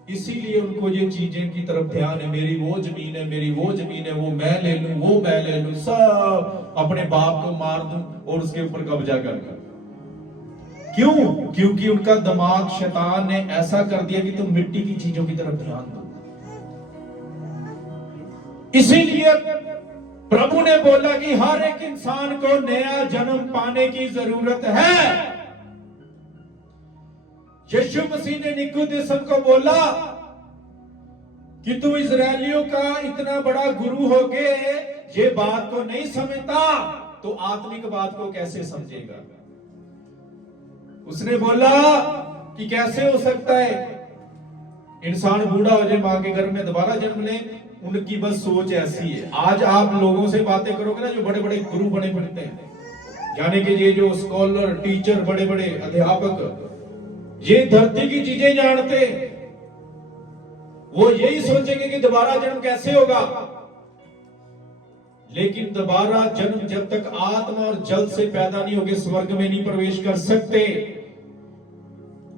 इसीलिए उनको ये चीजें की तरफ ध्यान है। मेरी वो जमीन है, मेरी वो जमीन है, वो मैं ले लूं, वो मैं ले लूं, सब अपने बाप को मार दूं और उसके ऊपर कब्जा कर लूं। क्यों? क्योंकि उनका दिमाग शैतान ने ऐसा कर दिया कि तुम मिट्टी की चीजों की तरफ ध्यान दो। इसीलिए प्रभु ने बोला कि हर एक इंसान को नया जन्म पाने की जरूरत है। यीशु मसीह ने निकोदेम को बोला कि तू इजरायलियों का इतना बड़ा गुरु हो गए, ये बात को नहीं समझता तो आत्मिक बात को कैसे समझेगा। उसने बोला कि कैसे हो सकता है इंसान बूढ़ा हो जाए, मां के गर्भ में दोबारा जन्म ले। उनकी बस सोच ऐसी है। आज आप लोगों से बातें करोगे ना, जो बड़े बड़े गुरु बने फिरते हैं, यानी कि ये जो स्कॉलर, टीचर, बड़े बड़े अध्यापक, ये धरती की चीजें जानते, वो यही सोचेंगे कि दोबारा जन्म कैसे होगा। लेकिन दोबारा जन्म जब तक आत्मा और जल से पैदा नहीं होगे, स्वर्ग में नहीं प्रवेश कर सकते।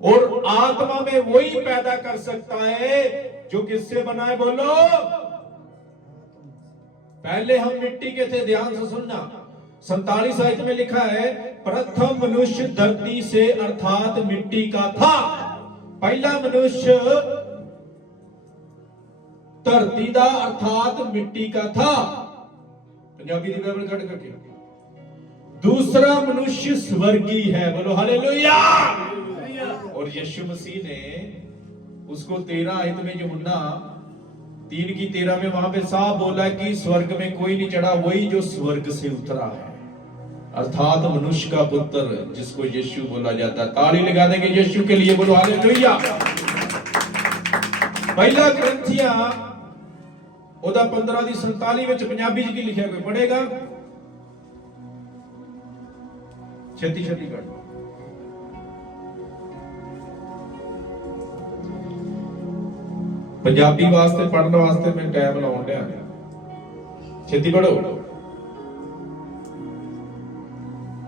और आत्मा में वही पैदा कर सकता है जो किससे बना है, बोलो। पहले हम मिट्टी के थे, ध्यान से सुनना। 47 आयत में लिखा है, प्रथम मनुष्य धरती से अर्थात मिट्टी का था। पहला मनुष्य धरती का अर्थात मिट्टी का था। पंजाबी दी बाइबल कट करके। दूसरा मनुष्य स्वर्गीय है, बोलो हालेलुया। और यीशु मसीह ने उसको 13 आयत में, यूहन्ना 3:13 में वहां पे साफ बोला कि स्वर्ग में कोई नहीं चढ़ा, वही जो स्वर्ग से उतरा है, अर्थात मनुष्य का पुत्र जिसको यीशु बोला जाता है। ताली लगा देंगे यीशु के लिए, बोलो हालेलुया। पहला ग्रंथिया ओदा 15:47 ਵਿੱਚ ਪੰਜਾਬੀ ਚ ਕੀ ਲਿਖਿਆ, ਕੋਈ ਪੜੇਗਾ? ਛੇਤੀ ਛੇਤੀ ਕਰ। ਪੰਜਾਬੀ ਵਾਸਤੇ ਪੜਨ ਵਾਸਤੇ ਮੈਂ ਟਾਈਮ ਲਾਉਣ ਡਿਆ, ਛੇਤੀ ਪੜੋ।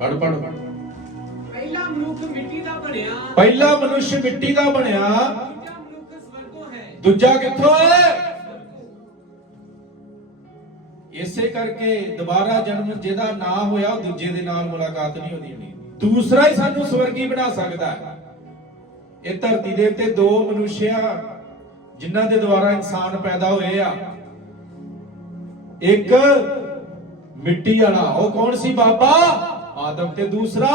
ਪੜ ਪੜ। ਪਹਿਲਾ ਮਨੁੱਖ ਮਿੱਟੀ ਦਾ ਬਣਿਆ, ਪਹਿਲਾ ਮਨੁੱਖ ਮਿੱਟੀ ਦਾ ਬਣਿਆ, ਦੂਜਾ ਮਨੁੱਖ ਸਵਰਗੋਂ ਹੈ। ਦੂਜਾ ਕਿੱਥੋਂ ਹੈ? ਇਸੇ ਕਰਕੇ ਦੁਬਾਰਾ ਜਨਮ ਜਿਹਦਾ ਨਾ ਹੋਇਆ ਉਹ ਦੂਜੇ ਦੇ ਨਾਲ ਮੁਲਾਕਾਤ ਨਹੀਂ ਹੁੰਦੀ। ਦੂਸਰਾ ਹੀ ਸਾਨੂੰ ਸਵਰਗੀ ਬਣਾ ਸਕਦਾ ਹੈ। ਇਹ ਧਰਤੀ ਦੇ ਉੱਤੇ ਦੋ ਮਨੁੱਖਿਆ ਜਿਨ੍ਹਾਂ ਦੇ ਦੁਆਰਾ ਇਨਸਾਨ ਪੈਦਾ ਹੋਏ ਆ, ਇੱਕ ਮਿੱਟੀ ਵਾਲਾ, ਉਹ ਕੌਣ ਸੀ? ਬਾਬਾ ਆਦਮ। ਤੇ ਦੂਸਰਾ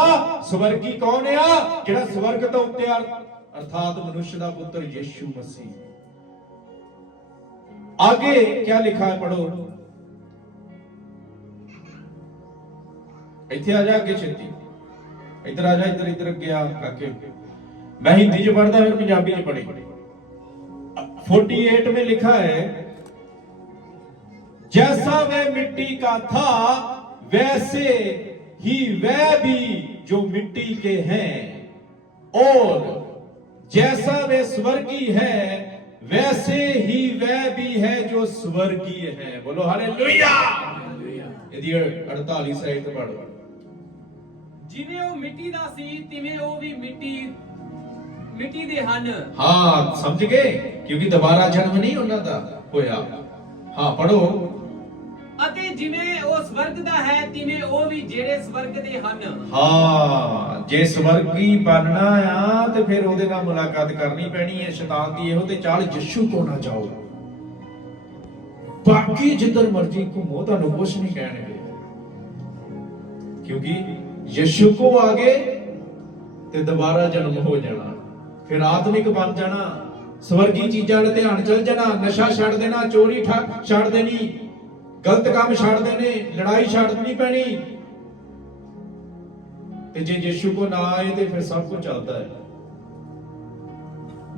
ਸਵਰਗੀ ਕੌਣ ਆ? ਜਿਹੜਾ ਸਵਰਗ ਤੋਂ ਉੱਤੇ ਆ, अर्थात मनुष्य का पुत्र यीशु मसीह। आगे क्या लिखा है, पढ़ो। इथे आ जा, आगे छेती इधर आ जा, इधर इधर गया आके। मैं हिंदी च पढ़ता फिर पंजाबी च पढ़ी। 48 में लिखा है, जैसा वह मिट्टी का था वैसे ही वह भी जो मिट्टी के हैं, और जैसा वे स्वर्गीय है वैसे ही वह भी है जो स्वर्गीय है। बोलो हालेलुया। यदि 48 आयत पढ़ो। जिवें ਉਹ ਮਿੱਟੀ ਦਾ ਸੀ ਤਿਵੇਂ ਉਹ ਵੀ ਮਿੱਟੀ ਦੇ ਹਨ। हाँ, समझ गए, क्योंकि दोबारा जन्म नहीं उन्होंने होया। हाँ, पढ़ो। ਅਤੇ ਜਿਵੇਂ ਉਹ ਸਵਰਗ ਦਾ ਹੈ ਤਿਵੇਂ ਉਹ ਵੀ ਜਿਹੜੇ ਸਵਰਗ ਦੇ ਹਨ। हाँ, जे स्वर्गी बनना आ तो फिर ਉਹਦੇ ਨਾਲ ਮੁਲਾਕਾਤ ਕਰਨੀ ਪੈਣੀ ਹੈ। ਸ਼ੈਤਾਨ ਦੀ ਇਹੋ ਤੇ ਚਾਲ, ਯਿਸੂ ਕੋ ਨਾ ਜਾਓ, ਬਾਕੀ ਜਿੱਧਰ ਮਰਜ਼ੀ ਘੁੰਮੋ ਤੁਹਾਨੂੰ ਕੁਝ ਨਹੀਂ ਕਹਿਣਗੇ, ਕਿਉਂਕਿ ਯਿਸੂ ਕੋ ਆਗੇ ਤੇ ਦੁਬਾਰਾ ਜਨਮ ਹੋ ਜਾਣਾ, ਫਿਰ ਆਤਮਿਕ ਬਣ ਜਾਣਾ, ਸਵਰਗੀ ਚੀਜ਼ਾਂ ਵੱਲ ਧਿਆਨ ਚਲ ਜਾਣਾ, ਨਸ਼ਾ ਛੱਡ ਦੇਣਾ, ਚੋਰੀ ਛੱਡ ਦੇਣੀ, गलत काम छाड़ देने, लड़ाई छाड़नी पैनी। ते जे यीशु को ना आए तो फिर सब कुछ चलता है।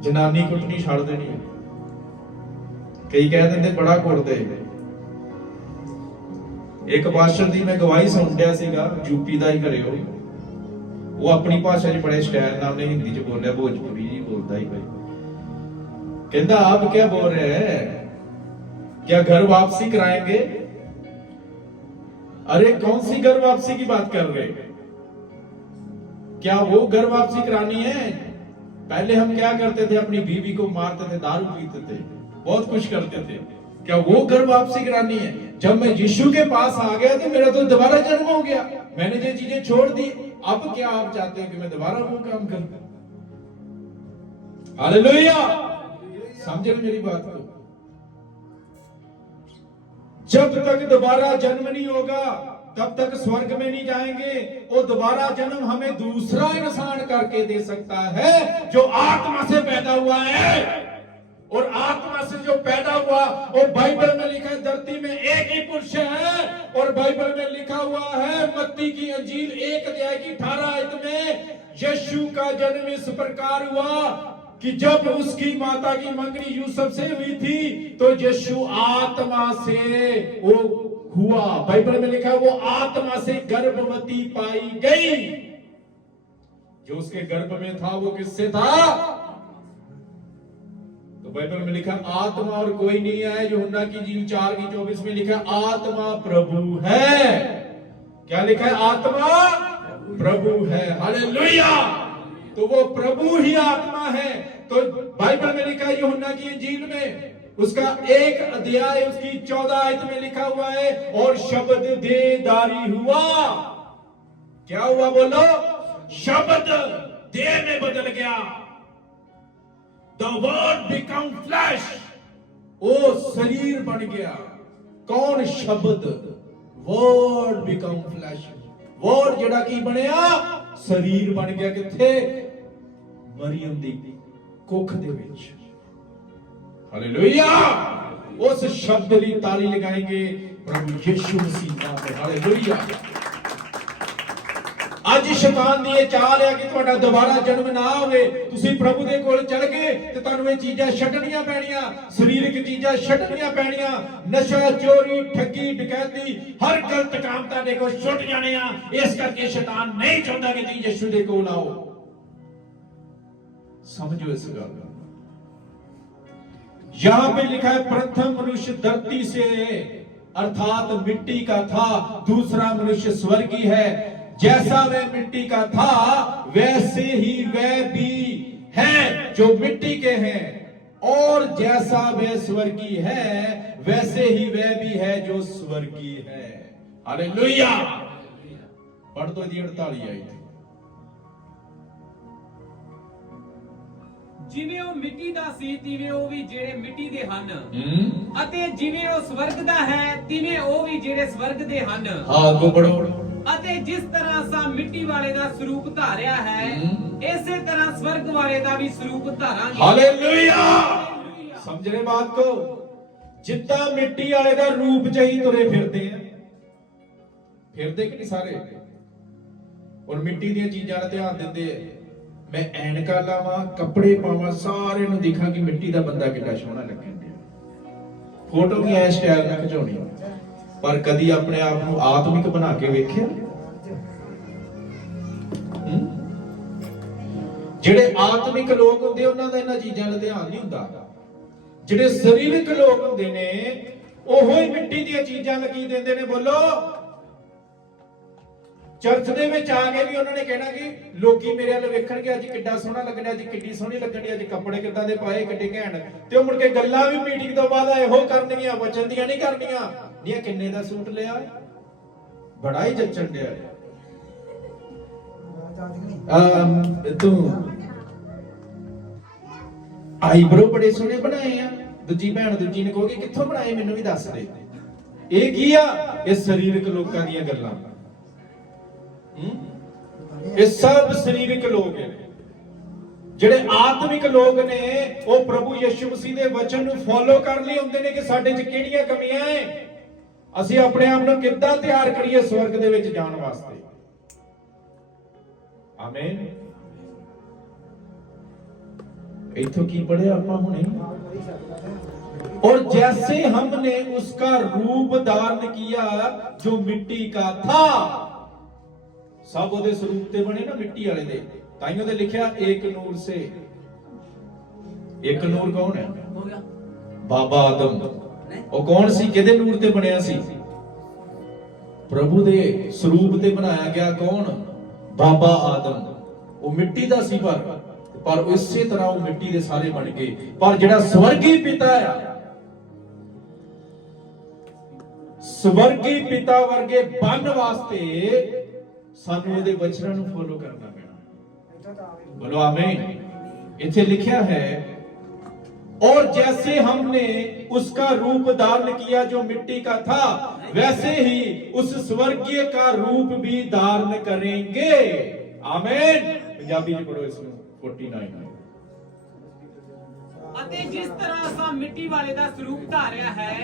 जनानी कुटनी छाड़ देनी, कई कह देंगे बड़ा कुटदे। एक पास्टर दी मैं गवाही सुन रहा सीगा, यूपी दा ही करियो, वो अपनी भाषा च बड़े स्टाइल नाल ने हिंदी च बोलिया, भोजपुरी जी बोलता ही भाई। कहता आप क्या बोल रहे हैं, क्या घर वापसी कराएंगे? अरे कौन सी घर वापसी की बात कर रहे? क्या वो घर वापसी करानी है? पहले हम क्या करते थे, अपनी बीवी को मारते थे, दारू पीते थे, बहुत कुछ करते थे। क्या वो घर वापसी करानी है? जब मैं यीशु के पास आ गया तो मेरा तो दोबारा जन्म हो गया, मैंने जो चीजें छोड़ दी, अब क्या आप चाहते हैं कि मैं दोबारा वो काम करूं? हालेलुया। समझे मेरी बात को? जब तक दोबारा जन्म नहीं होगा तब तक स्वर्ग में नहीं जाएंगे। और दोबारा जन्म हमें दूसरा इंसान करके दे सकता है जो आत्मा से पैदा हुआ है। और आत्मा से जो पैदा हुआ, और बाइबल में लिखा है धरती में एक ही पुरुष है हुआ है मत्ती की अंजील 1 अध्याय की 18 आयत में, यीशु का जन्म इस प्रकार हुआ कि जब उसकी माता की मंगनी यूसुफ से हुई थी तो यीशु आत्मा से वो हुआ। बाइबल में लिखा है वो आत्मा से गर्भवती पाई गई। जो उसके गर्भ में था वो किससे था? तो बाइबल में लिखा आत्मा और कोई नहीं है। यूहन्ना की इंजील 4 की 24 में लिखा आत्मा प्रभु है। क्या लिखा है? आत्मा प्रभु है। हालेलुया। तो वो प्रभु ही आत्मा है। तो बाइबल में लिखा है यूहन्ना की इंजील में उसका 1 अध्याय उसकी 14 आयत में लिखा हुआ है, और शब्द देहधारी हुआ। क्या हुआ बोलो? शब्द देह में बदल गया। The word become flesh, वो शरीर बन गया। कौन? शब्द। Word become flesh, word जड़ा की बनया शरीर बन गया। किथे? मरियम दी कुख दे विच। हालेलुया। उस शब्द दी ताली लगाएंगे प्रभु यीशु मसीह नाम में। हालेलुया। ਅੱਜ ਸ਼ੈਤਾਨ ਦੀ ਇਹ ਚਾਲ ਹੈ ਕਿ ਤੁਹਾਡਾ ਦੁਬਾਰਾ ਜਨਮ ਨਾ ਹੋਵੇ। ਤੁਸੀਂ ਪ੍ਰਭੂ ਦੇ ਕੋਲ ਚਲ ਗਏ ਤੇ ਤੁਹਾਨੂੰ ਇਹ ਚੀਜ਼ਾਂ ਛੱਡਣੀਆਂ ਪੈਣੀਆਂ, ਸਰੀਰਕ ਚੀਜ਼ਾਂ ਛੱਡਣੀਆਂ ਪੈਣੀਆਂ। ਨਸ਼ਾ, ਚੋਰੀ, ਠੱਗੀ, ਡਕੈਤੀ, ਹਰ ਗਲਤ ਕੰਮ ਤੁਹਾਡੇ ਕੋਲ ਛੁੱਟ ਜਾਣੇ ਆ। ਇਸ ਕਰਕੇ ਸ਼ੈਤਾਨ ਨਹੀਂ ਚਾਹੁੰਦਾ ਕਿ ਤੁਸੀਂ ਯਿਸੂ ਦੇ ਕੋਲ ਆਓ। समझो इस गल को। यहां पे लिखा है प्रथम मनुष्य धरती से अर्थात मिट्टी का था, दूसरा मनुष्य स्वर्गीय है। जैसा वह मिट्टी का था वैसे ही वह भी है जो मिट्टी के हैं, और जैसा वह स्वर्गीय है वैसे ही वह भी है जो स्वर्गीय है। हालेलुया। पढ़ दो जी 48 आई। ਜਿਵੇਂ ਉਹ ਮਿੱਟੀ ਦਾ ਸੀ ਤਿਵੇਂ ਉਹ ਵੀ ਜਿਹੜੇ ਮਿੱਟੀ ਦੇ ਹਨ, ਅਤੇ ਜਿਵੇਂ ਉਹ ਸਵਰਗ ਦਾ ਹੈ ਤਿਵੇਂ ਉਹ ਵੀ ਜਿਹੜੇ ਸਵਰਗ ਦੇ ਹਨ। ਹਾਂ ਅੱਗੋਂ ਪੜੋ। ਅਤੇ ਜਿਸ ਤਰ੍ਹਾਂ ਅਸਾਂ ਮਿੱਟੀ ਵਾਲੇ ਦਾ ਸਰੂਪ ਧਾਰਿਆ ਹੈ ਇਸੇ ਤਰ੍ਹਾਂ ਸਵਰਗ ਵਾਲੇ ਦਾ ਵੀ ਸਰੂਪ ਧਾਰਾਂਗੇ। ਹਾਲੇਲੂਇਆ। ਸਮਝ ਰਹੇ ਬਾਤ ਕੋ? ਜਿੱਦਾਂ ਮਿੱਟੀ ਵਾਲੇ ਦਾ ਰੂਪ ਚਾਹੀ ਤੁਰੇ ਫਿਰਦੇ ਆ, ਫਿਰਦੇ ਕਿ ਨਹੀਂ ਸਾਰੇ? ਔਰ ਮਿੱਟੀ ਦੀਆਂ ਚੀਜ਼ਾਂ ਦਾ ਧਿਆਨ ਦਿੰਦੇ ਆ। मैं ਐਨਕਾਂ ਲਾਵਾਂ, ਕੱਪੜੇ ਪਾਵਾਂ, ਸਾਰੇ ਨੂੰ ਦੇਖਾਂ ਕਿ ਮਿੱਟੀ ਦਾ ਬੰਦਾ ਕਿੰਨਾ ਸੋਹਣਾ ਲੱਗਣ ਡਿਆ। ਫੋਟੋ ਵੀ ਐ ਸਟਾਈਲ ਨਾਲ ਖਿਚਾਉਣੀ, ਪਰ ਕਦੀ ਆਪਣੇ ਆਪ ਨੂੰ ਆਤਮਿਕ ਬਣਾ ਕੇ ਵੇਖਿਆ? ਜਿਹੜੇ ਆਤਮਿਕ ਲੋਕ ਹੁੰਦੇ ਉਹਨਾਂ ਦਾ ਇਹਨਾਂ ਚੀਜ਼ਾਂ ਦਾ ਧਿਆਨ ਨਹੀਂ ਹੁੰਦਾ। ਜਿਹੜੇ ਸਰੀਰਕ ਲੋਕ ਹੁੰਦੇ ਨੇ ਉਹੋ ਹੀ ਮਿੱਟੀ ਦੀਆਂ ਚੀਜ਼ਾਂ ਲਗੀ ਦਿੰਦੇ ਨੇ। ਬੋਲੋ। ਚਰਚ ਦੇ ਵਿੱਚ ਆ ਕੇ ਵੀ ਉਹਨਾਂ ਨੇ ਕਹਿਣਾ ਕਿ ਲੋਕੀ ਮੇਰੇ ਵੱਲ ਵੇਖਣਗੇ, ਅੱਜ ਕਿੱਡਾ ਸੋਹਣਾ ਲੱਗਣਾ, ਅੱਜ ਕਿੱਡੀ ਸੋਹਣੀ ਲੱਗਣੀ, ਅੱਜ ਕੱਪੜੇ ਕਿੱਦਾਂ ਦੇ ਪਾਏ, ਕਿੱਡੇ ਘੈਂਟ। ਤੇ ਉਹ ਮੁੜ ਕੇ ਗੱਲਾਂ ਵੀ ਮੀਟਿੰਗ ਤੋਂ ਬਾਅਦ ਇਹੋ ਕਰਨਗੀਆਂ, ਵਚਨ ਦੀਆਂ ਨਹੀਂ ਕਰਨੀਆਂ। ਨਹੀਂ ਕਿੰਨੇ ਦਾ ਸੂਟ ਲਿਆ, ਬੜਾ ਹੀ ਜੱਚਣ ਡਿਆ। ਤੂੰ ਆਈਬ੍ਰੋ ਬੜੇ ਸੋਹਣੇ ਬਣਾਏ ਆ। ਦੂਜੀ ਭੈਣ ਦੂਜੀ ਨੇ ਕਹੋਗੇ ਕਿੱਥੋਂ ਬਣਾਏ, ਮੈਨੂੰ ਵੀ ਦੱਸ ਦੇ। ਇਹ ਕੀ ਆ? ਇਹ ਸਰੀਰਕ ਲੋਕਾਂ ਦੀਆਂ ਗੱਲਾਂ। ਇਹ ਸਭ ਸਰੀਰਕ ਲੋਕ ਨੇ। ਜਿਹੜੇ ਆਤਮਿਕ ਲੋਕ ਨੇ ਉਹ ਪ੍ਰਭੂ ਯਿਸੂ ਮਸੀਹ ਦੇ ਵਚਨ ਨੂੰ ਫੋਲੋ ਕਰਨ ਲਈ ਹੁੰਦੇ ਨੇ ਕਿ ਸਾਡੇ 'ਚ ਕਿਹੜੀਆਂ ਕਮੀਆਂ ਹੈ, ਅਸੀਂ ਆਪਣੇ ਆਪ ਨੂੰ ਕਿੱਦਾਂ ਤਿਆਰ ਕਰੀਏ ਸਵਰਗ ਦੇ ਵਿੱਚ ਜਾਣ ਵਾਸਤੇ। ਆਮੀਨ। इथों की पढ़े आपा हुने? और जैसे हमने उसका रूप धारण किया जो मिट्टी का था। सब ओदे स्वरूप ते बने ना मिट्टी वाले दे, ताइयों ते लिखा एक नूर से। एक नूर कौन है? बाबा आदम। और कौन सी किदे नूर ते बनया सी? प्रभु दे स्वरूप ते बनाया गया। कौन? बाबा आदम। वो मिट्टी दा सी पर इसे तरह वो मिट्टी दे सारे बन गए। पर जिहड़ा स्वर्गी पिता है, स्वर्गी पिता वर्गे बन वास्ते सानू उहदे वचनां नूं फॉलो करना पैना। बोलो आमीन। इथे लिखा है और जैसे हमने उसका रूप धारण किया जो मिट्टी का था वैसे ही उस स्वर्गीय का रूप भी धारण करेंगे। आमीन। पंजाबी में पढ़ो इसमें 49। ਅਤੇ ਜਿਸ ਤਰ੍ਹਾਂ ਅਸਾਂ ਮਿੱਟੀ ਵਾਲੇ ਦਾ ਸਰੂਪ ਧਾਰਿਆ ਹੈ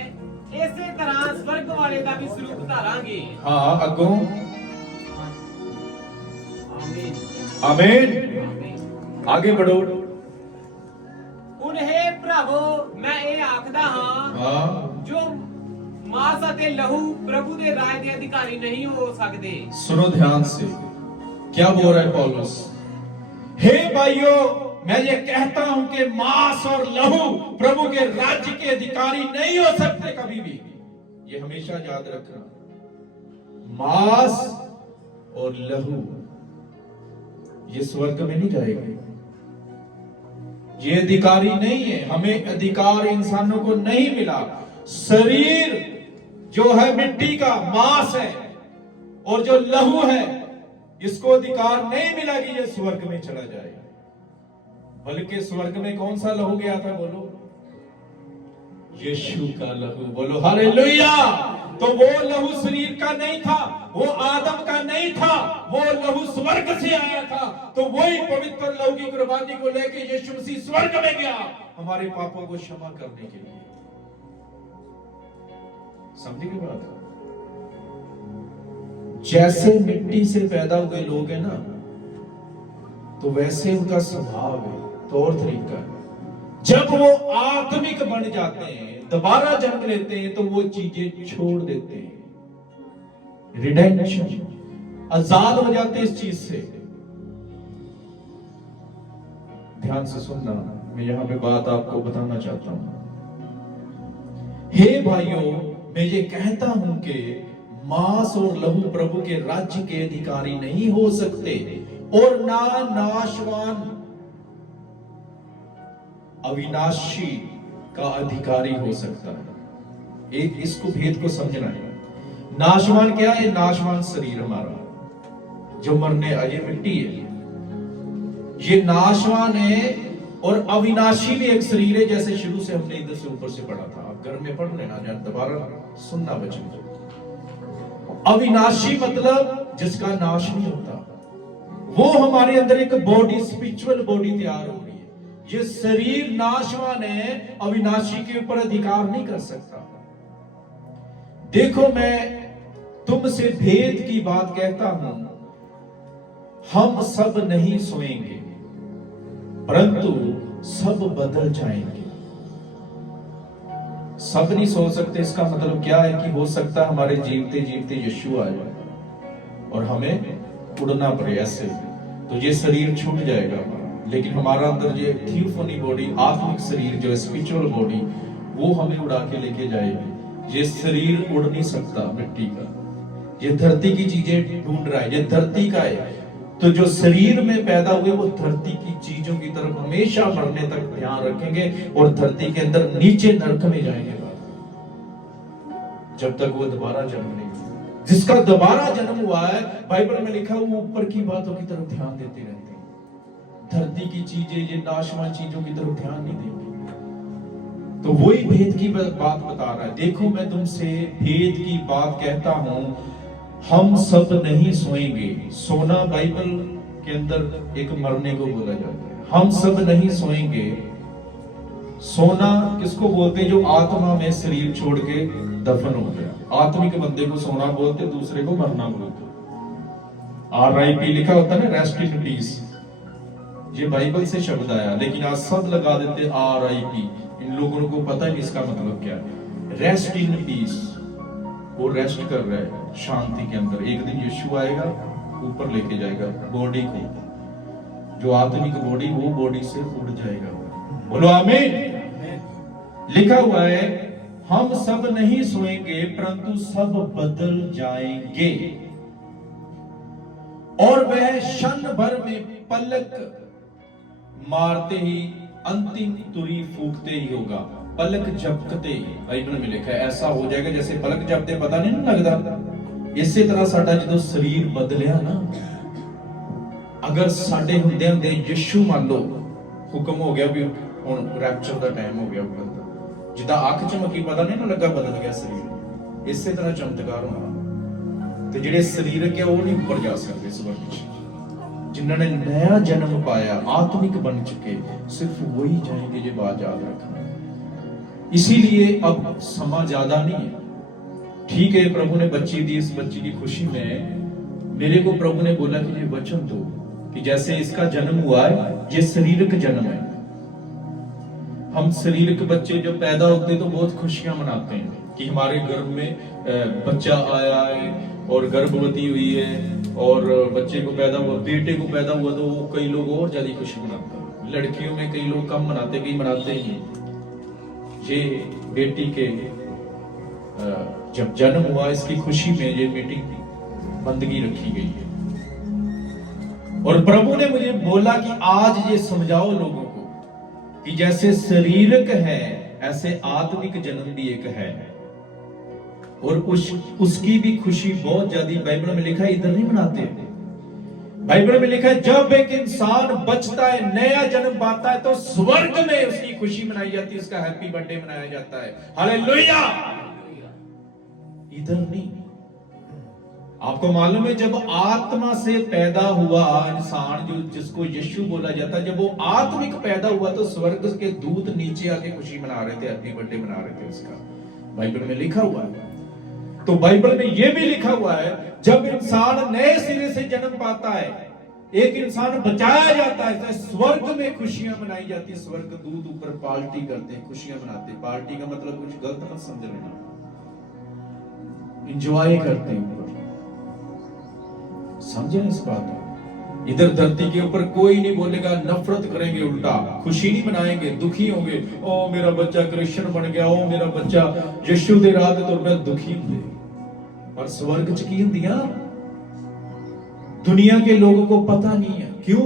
ਇਸੇ ਤਰ੍ਹਾਂ ਸਵਰਗ ਵਾਲੇ ਦਾ ਵੀ ਸਰੂਪ ਧਾਰਾਂਗੇ। हाँ अगों ਆਮੀਨ आमीन। आगे बढ़ो। ਹੁਣ ਹੈ ਭਰਾਵੋ, ਮੈਂ ਇਹ ਆਖਦਾ ਹਾਂ, हाँ ਜੋ ਮਾਸ ਅਤੇ ਲਹੂ ਪ੍ਰਭੂ ਦੇ ਰਾਜ ਦੇ ਅਧਿਕਾਰੀ ਨਹੀਂ ਹੋ ਸਕਦੇ। सुनो ध्यान से, क्या बोल रहा है पौलुस? हे भाइयों, मैं ये कहता हूं कि मांस और लहू प्रभु के राज्य के अधिकारी नहीं हो सकते कभी भी। ये हमेशा याद रखना, मांस और लहू ये स्वर्ग में नहीं जाएगा। ये अधिकारी नहीं है, हमें अधिकार इंसानों को नहीं मिला। शरीर जो है मिट्टी का, मांस है, और जो लहू है इसको अधिकार नहीं मिला कि ये स्वर्ग में चला जाए। बल्कि स्वर्ग में कौन सा लहू गया था? बोलो, यीशु का लहू। बोलो हालेलुया। तो वो लहू शरीर का नहीं था, वो आदम का नहीं था, वो लहू स्वर्ग से आया था। तो वही पवित्र लहू की कुर्बानी को लेके यीशु मसीह स्वर्ग में गया हमारे पापों को क्षमा करने के लिए। समझे की बात? जैसे मिट्टी से पैदा हुए लोग हैं ना, तो वैसे उनका स्वभाव है, तौर तरीका है। जब वो आत्मिक बन जाते हैं, दोबारा जन्म लेते हैं, तो वो चीजें छोड़ देते हैं। रिडेम्पशन, आजाद हो जाते हैं इस चीज से। ध्यान से सुनना, मैं यहां पे बात आपको बताना चाहता हूं। हे भाइयों, मैं ये कहता हूं कि मांस और लहू प्रभु के राज्य के अधिकारी नहीं हो सकते, और ना नाशवान अविनाशी का अधिकारी हो सकता है। एक इसको भेद को समझना है। नाशवान क्या है? नाशवान शरीर हमारा जो मरने, ये मिट्टी है, ये नाशवान है। और अविनाशी भी एक शरीर है, जैसे शुरू से हमने इधर से ऊपर से पढ़ा था। आप घर में पढ़ लेना, जान दोबारा सुनना बच्चों। अविनाशी मतलब जिसका नाश नहीं होता। वो हमारे अंदर एक बॉडी, स्पिरिचुअल बॉडी तैयार हो रही है। ये शरीर नाशवान है, अविनाशी के ऊपर अधिकार नहीं कर सकता। देखो, मैं तुमसे भेद की बात कहता हूं, हम सब नहीं सोएंगे, परंतु सब बदल जाएंगे। सब नहीं सो सकते, इसका मतलब क्या है कि हो सकता है हमारे जीवते जीवते यीशु आ जाए और हमें उड़ना पड़े ऐसे, तो ये शरीर छूट जाएगा। लेकिन हमारा अंदर ये थियोफनी बॉडी, आत्मिक शरीर जो स्पिरिचुअल बॉडी, वो हमें उड़ा के लेके जाएगी। ये शरीर उड़ नहीं सकता मिट्टी का, ये धरती की चीजें ढूंढ रहा है, ये धरती का है। तो जो शरीर में पैदा हुए वो धरती की चीजों की तरफ हमेशा मरने तक ध्यान रखेंगे, और धरती के अंदर नीचे नरक में जाएंगे जब तक वो दोबारा जन्म नहीं हुआ। जिसका दोबारा जन्म हुआ है, बाइबल में लिखा, वो ऊपर की बातों की तरफ ध्यान देते रहते हैं। धरती की चीजें, ये नाशवान चीजों की तरफ ध्यान नहीं देंगे। तो वही भेद की बात बता रहा है। देखो, मैं तुमसे भेद की बात कहता हूं, हम सब नहीं सोएंगे। सोना बाइबल के अंदर एक मरने को बोला जाता है। हम सब नहीं सोएंगे। सोना किसको बोलते हैं? जो आत्मा में शरीर छोड़ के दफन हो गया। आत्मिक बंदे को सोना बोलते, दूसरे को मरना बोलते। RIP लिखा होता है ना, रेस्ट इन पीस। ये बाइबल से शब्द आया, लेकिन आज सब लगा देते RIP। इन लोगों को पता नहीं इसका मतलब क्या है। रेस्ट इन पीस, वो रेस्ट कर रहा है शांति के अंदर। एक दिन यीशु आएगा, ऊपर लेके जाएगा बॉडी को, जो आत्मिक बॉडी, वो बॉडी से उड़ जाएगा। बोलो आमीन। लिखा हुआ है, हम सब नहीं सोएंगे, परंतु सब बदल जाएंगे, और वह क्षण भर में पलक मारते ही, अंतिम तुरी फूकते ही होगा। पलक झपकते ही, बाइबल में लिखा है, ऐसा हो जाएगा जैसे पलक झपकते पता नहीं लगता। इसी तरह साडा जो शरीर बदलिया ना, अगर साडे हुंदे हुंदे यीशु मान लो हुक्म हो गया भी हुण रैप्चर दा टाइम हो गया, जिदा अख चमकी पता नहीं ना लगा बदल गया शरीर, इसी तरह चमत्कार होना। तो जिहड़े शरीरक है वो नहीं ऊपर जा सकते स्वर्ग में। जिन्होंने नया जन्म पाया, आत्मिक बन चुके, सिर्फ वही जाएंगे। ये बात याद रखना। इसीलिए अब समा ज्यादा नहीं है। ठीक है, प्रभु ने बच्ची दी, इस बच्ची की खुशी में मेरे को प्रभु ने बोला कि ये वचन दो कि जैसे इसका जन्म हुआ है, ये शारीरिक जन्म है। हम शारीरिक बच्चे जब पैदा होते हैं तो बहुत खुशियां मनाते हैं कि हमारे गर्भ में बच्चा आया है और गर्भवती हुई है और बच्चे को पैदा हुआ, बेटे को पैदा हुआ, तो वो कई लोग और ज्यादा खुशी मनाते हैं। लड़कियों में कई लोग कम मनाते, कई मनाते ही नहीं। ये बेटी के जब जन्म हुआ, इसकी खुशी में ये मीटिंग बंदगी रखी गई है। और प्रभु ने मुझे बोला कि आज ये समझाओ लोगों को कि जैसे शारीरिक है ऐसे आत्मिक जन्म भी एक है, और उसकी भी खुशी बहुत ज्यादा बाइबल में लिखा है, इधर नहीं मनाते। बाइबल में लिखा है जब एक इंसान बचता है, नया जन्म पाता है, तो स्वर्ग में उसकी खुशी मनाई जाती है, उसका हैप्पी बर्थडे मनाया जाता है। हालेलुया। इधर नहीं। आपको मालूम है जब आत्मा से पैदा हुआ इंसान, जो जिसको यीशु बोला जाता है, जब वो आत्मिक पैदा हुआ तो स्वर्ग के दूत नीचे आके खुशी मना रहे थे, हैप्पी बर्थडे मना रहे थे उसका। बाइबल में लिखा हुआ है। तो बाइबल में यह भी लिखा हुआ है जब इंसान नए सिरे से जन्म पाता है, एक इंसान बचाया जाता है, तो स्वर्ग में खुशियां मनाई जाती है। स्वर्ग दूत ऊपर पार्टी करते हैं, खुशियां मनाते हैं। पार्टी का मतलब कुछ गलत मत समझ लेना, इंजॉय करते हैं ऊपर, समझे इस बात को। इधर धरती के ऊपर कोई नहीं बोलेगा नफरत करेंगे, उल्टा खुशी नहीं मनाएंगे, दुखी होंगे। ओ मेरा बच्चा क्रिश्चियन बन गया, ओ मेरा बच्चा यीशु दे राह ते तुर पिया, दुखी होंगे। पर स्वर्ग च की हुंदियां दुनिया के लोगों को पता नहीं है। क्यों?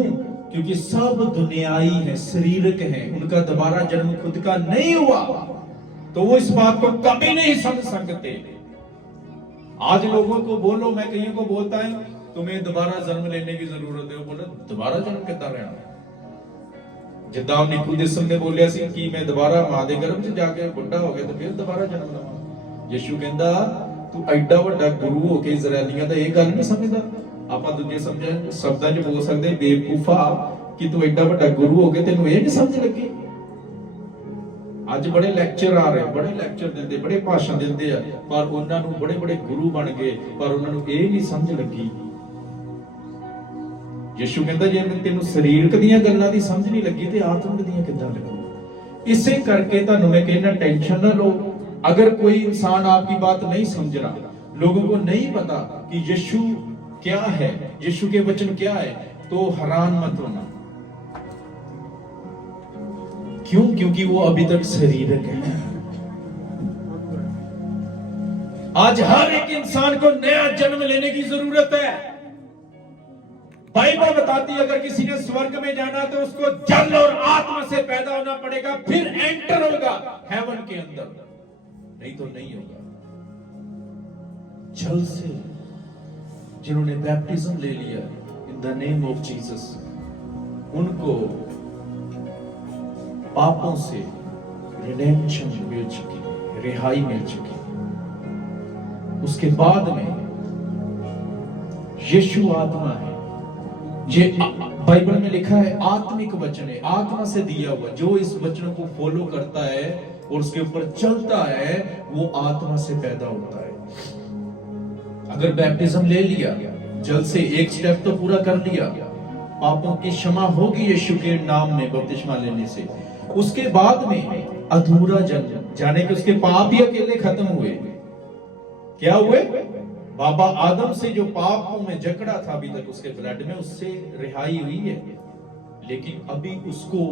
क्योंकि सब दुनियाई है, शारीरिक है, उनका दोबारा जन्म खुद का नहीं हुआ, तो वो इस बात को कभी नहीं समझ सकते। आज लोगों को बोलो, मैं कईयों को बोलता है तुम्हें दोबारा जन्म लेने की जरूरत है, वो बोले दोबारा जन्म कितना लेना। जिद्दां निकुदेसम ने बोलिया सी कि मैं दोबारा मां दे गर्भ च जाके बुढ़ा हो गया तो फिर दोबारा जन्म लवां। यीशु कहंदा तू एडा वड्डा गुरु हो के इजराइलियां दा ਇਹ ਗੱਲ नहीं समझदा। ਆਪਾਂ ਦੂਜੇ शब्दां च बोल सकदे बेवकूफा कि तू एडा वड्डा गुरु हो के तेनू ਇਹ नहीं समझ लगी। ਅੱਜ बड़े ਲੈਕਚਰ आ रहे, बड़े ਲੈਕਚਰ ਦਿੰਦੇ, बड़े ਭਾਸ਼ਣ ਦਿੰਦੇ ਆ, ਪਰ ਉਹਨਾਂ ਨੂੰ बड़े बड़े गुरु बन गए, पर ਉਹਨਾਂ ਨੂੰ ਇਹ नहीं समझ लगी। यीशु कहता जे तेनू शरीरक ਦੀਆਂ ਗੱਲਾਂ ਦੀ ਸਮਝ ਨਹੀਂ ਲੱਗੀ ਤੇ ਆਤਮਿਕ ਦੀਆਂ ਕਿੱਦਾਂ ਲੱਗੂ। ਇਸੇ ਕਰਕੇ ਤੁਹਾਨੂੰ मैं कहना टेंशन ना लो। अगर कोई इंसान आपकी बात नहीं समझ रहा, लोगों को नहीं पता कि यीशु क्या है, यीशु के वचन क्या है, तो हैरान मत होना। क्यों? क्योंकि वो अभी तक शारीरिक है। आज हर एक इंसान को नया जन्म लेने की जरूरत है। बाइबल बताती है अगर किसी ने स्वर्ग में जाना तो उसको जल और आत्मा से पैदा होना पड़ेगा, फिर एंटर होगा हेवन के अंदर, नहीं तो नहीं होगा। जल से जिन्होंने बैप्टिज्म ले लिया in the name of Jesus, उनको पापों से रिडेम्पशन मिल चुकी है, रिहाई मिल चुकी है। उसके बाद में यीशु आत्मा है। ये बाइबल में लिखा है आत्मिक वचन है, आत्मा से दिया हुआ। जो इस वचन को फॉलो करता है और उसके ऊपर चलता है वो आत्मा से पैदा होता है। अगर बैप्टिज्म ले लिया, जल से एक स्टेप तो पूरा कर लिया, पापों की क्षमा होगी यीशु के नाम में बपतिस्मा लेने से। उसके बाद में अधूरा जन्म, जाने कि उसके पाप ही अकेले खत्म हुए। क्या हुए? बाबा आदम से जो पापों में जकड़ा था अभी तक उसके ब्लड में, उससे रिहाई हुई है, लेकिन अभी उसको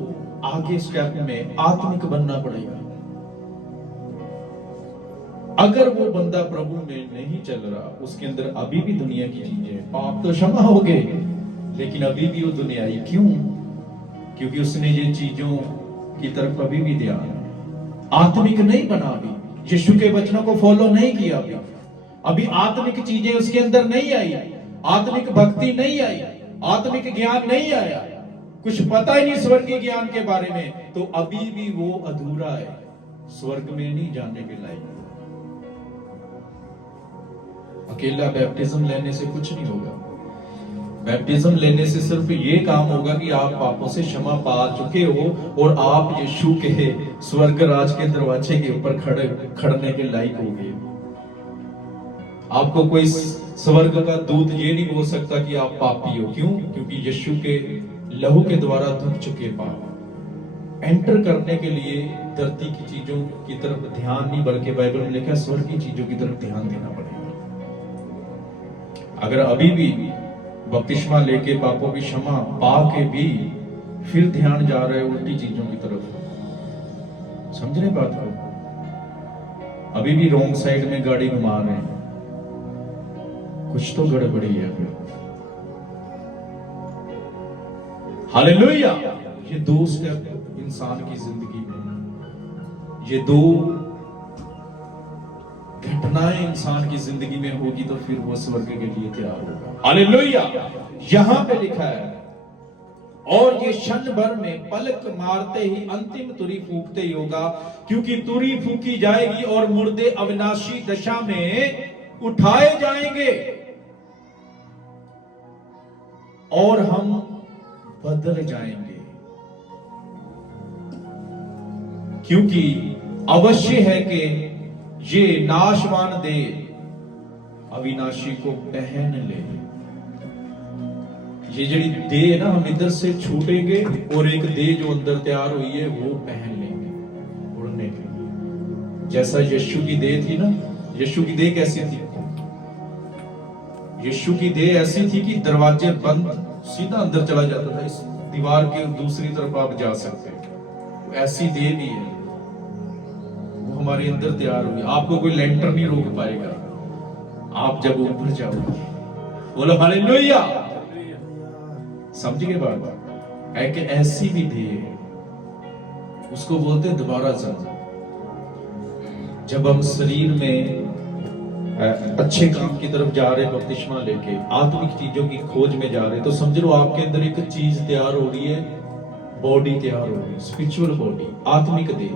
आगे स्टेप में आत्मिक बनना पड़ेगा। अगर वो बंदा प्रभु में नहीं चल रहा, उसके अंदर अभी भी दुनिया की चीजें, पाप तो क्षमा हो गए लेकिन अभी भी वो दुनियाई। क्यों? क्योंकि उसने ये चीजों की तरफ अभी भी ध्यान, आत्मिक नहीं बना, अभी यीशु के वचनों को फॉलो नहीं किया, अभी आत्मिक चीजें उसके अंदर नहीं आई, आत्मिक भक्ति नहीं आई, आत्मिक ज्ञान नहीं आया, कुछ पता ही नहीं स्वर्गीय ज्ञान के बारे में, तो अभी भी वो अधूरा है, स्वर्ग में नहीं जाने के लायक। अकेला बैप्टिज्म लेने से कुछ नहीं होगा। बैप्टिज्म लेने से सिर्फ ये काम होगा कि आप पापों से क्षमा पा चुके हो और आप यीशु के स्वर्ग राज के दरवाजे के ऊपर खड़ने के लायक हो गए। आपको कोई स्वर्ग का दूत ये नहीं बोल सकता कि आप पापी हो। क्यों? क्योंकि यीशु के लहू के द्वारा धुल चुके पाप। एंटर करने के लिए धरती की चीजों की तरफ ध्यान नहीं, बल्कि बाइबल में लिखा है स्वर्ग की चीजों की तरफ ध्यान देना पड़ेगा। अगर अभी भी बपतिस्मा लेके पापों की क्षमा पा के भी फिर ध्यान जा रहे उल्टी चीजों की तरफ, समझ रहे बात को? अभी भी रॉन्ग साइड में गाड़ी घुमा रहे हैं, कुछ तो गड़बड़ी है फिर। हालेलुया। ये दो स्टेप इंसान की जिंदगी में, ये दो घटनाएं इंसान की जिंदगी में होगी तो फिर वो स्वर्ग के लिए तैयार होगा। हालेलुया। यहां पे लिखा है, और ये क्षण भर में पलक मारते ही अंतिम तुरी फूकते ही होगा, क्योंकि तुरी फूकी जाएगी और मुर्दे अविनाशी दशा में उठाए जाएंगे और हम बदल जाएंगे। क्योंकि अवश्य है कि ये नाशवान देह अविनाशी को पहन ले। ये जड़ी देह ना, हम इधर से छूटेंगे और एक देह जो अंदर तैयार हुई है वो पहन लेंगे उड़ने के लिए। जैसा यीशु की देह थी ना, यीशु की देह कैसी थी? यीशु की देह ऐसी थी कि दरवाजे बंद, सीधा अंदर चला जाता था, इस दीवार के दूसरी तरफ आप जा सकते हैं। ऐसी देह भी है, वो हमारे अंदर तैयार हुई। आपको कोई लेंटर नहीं रोक पाएगा आप जब ऊपर जाओगे। बोलो हालेलुया। समझ गए बात? है कि ऐसी भी देह है, उसको बोलते हैं दोबारा जन्म। जब हम शरीर में अच्छे काम की तरफ जा रहे, बपतिस्मा लेके आत्मिक चीजों की खोज में जा रहे, तो समझ लो आपके अंदर एक चीज तैयार हो रही है, बॉडी तैयार हो रही है, स्पिरिचुअल बॉडी, आत्मिक देह।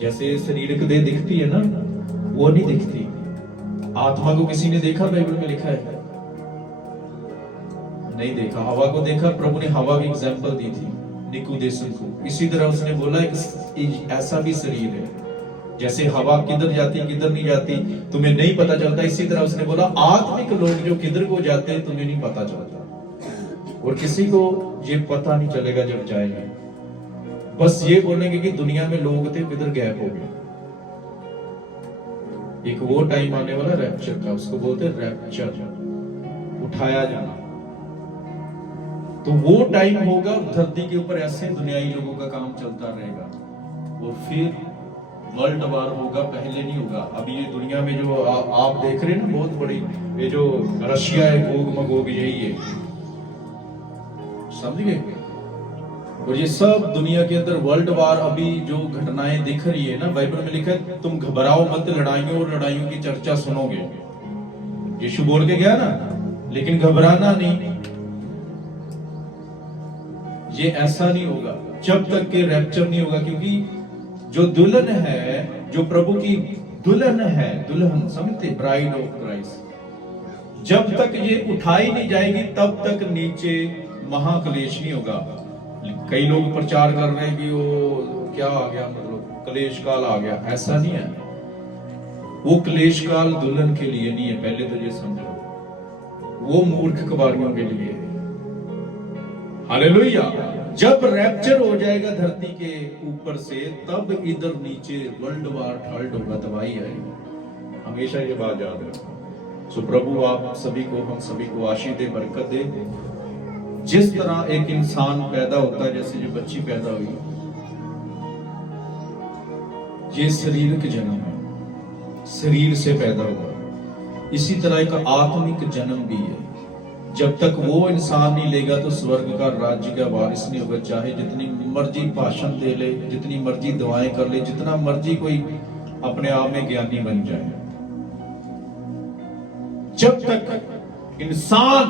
जैसे शरीर की देह दिखती है ना, वो नहीं दिखती। आत्मा को किसी ने देखा? बाइबल में लिखा है नहीं देखा। हवा को देखा, प्रभु ने हवा की एग्जांपल दी थी निकुदेसुस को। इसी तरह उसने बोला एक ऐसा भी शरीर है, जैसे हवा किधर जाती किधर नहीं जाती तुम्हें नहीं पता चलता, इसी तरह उसने बोला आत्मिक लोग जो किधर को जाते हैं तुम्हें नहीं पता चलता, और किसी को ये पता नहीं चलेगा जब जाएंगे। बस ये बोलेंगे कि दुनिया में लोग थे, किधर गैप हो गए। एक वो टाइम आने वाला रैप्चर का, उसको बोलते हैं रैप्चर, उठाया जाना। तो वो टाइम होगा, धरती के ऊपर ऐसे दुनियाई लोगों का काम चलता रहेगा, और फिर वर्ल्ड वार होगा। पहले नहीं होगा। अभी ये दुनिया में जो आप देख रहे हैं ना, बहुत बड़ी ये जो रशिया है, गोग मगोग, यही है, समझ गए? और ये सब दुनिया के अंदर वर्ल्ड वार, अभी जो घटनाएं दिख रही है ना, बाइबल में लिखा है तुम घबराओ मत, लड़ाइयों और लड़ाइयों की चर्चा सुनोगे। यीशु बोल के गया ना, लेकिन घबराना नहीं। ये ऐसा नहीं होगा जब तक के रैप्चर नहीं होगा, क्योंकि जो दुल्हन है, जो प्रभु की दुल्हन है, दुल्हन समझते, ब्राइड ऑफ क्राइस्ट, जब तक ये उठाई नहीं जाएगी तब तक नीचे महाक्लेश नहीं होगा। कई लोग प्रचार कर रहे हैं कि वो क्या आ गया, मतलब क्लेश काल आ गया। ऐसा नहीं है। वो क्लेश काल दुल्हन के लिए नहीं है, पहले तो ये समझो। वो मूर्ख कुमारियों के लिए है। हालेलुया। जब रैप्चर हो जाएगा धरती के ऊपर से, तब इधर नीचे वर्ल्ड वार ठल्ड होगा, तबाही आएगी। हमेशा ये बात याद रखो। सो प्रभु आप सभी को, हम सभी को आशीष दे, बरकत दे। जिस तरह एक इंसान पैदा होता है, जैसे जो बच्ची पैदा हुई, ये शरीरक जन्म है, शरीर से पैदा हुआ। इसी तरह एक आत्मिक जन्म भी है। जब तक वो इंसान नहीं लेगा तो स्वर्ग का राज्य का वारिस नहीं होगा। चाहे जितनी मर्जी भाषण दे ले, जितनी मर्जी दुआएं कर ले, जितना मर्जी कोई अपने आप में ज्ञानी बन जाए, जब तक इंसान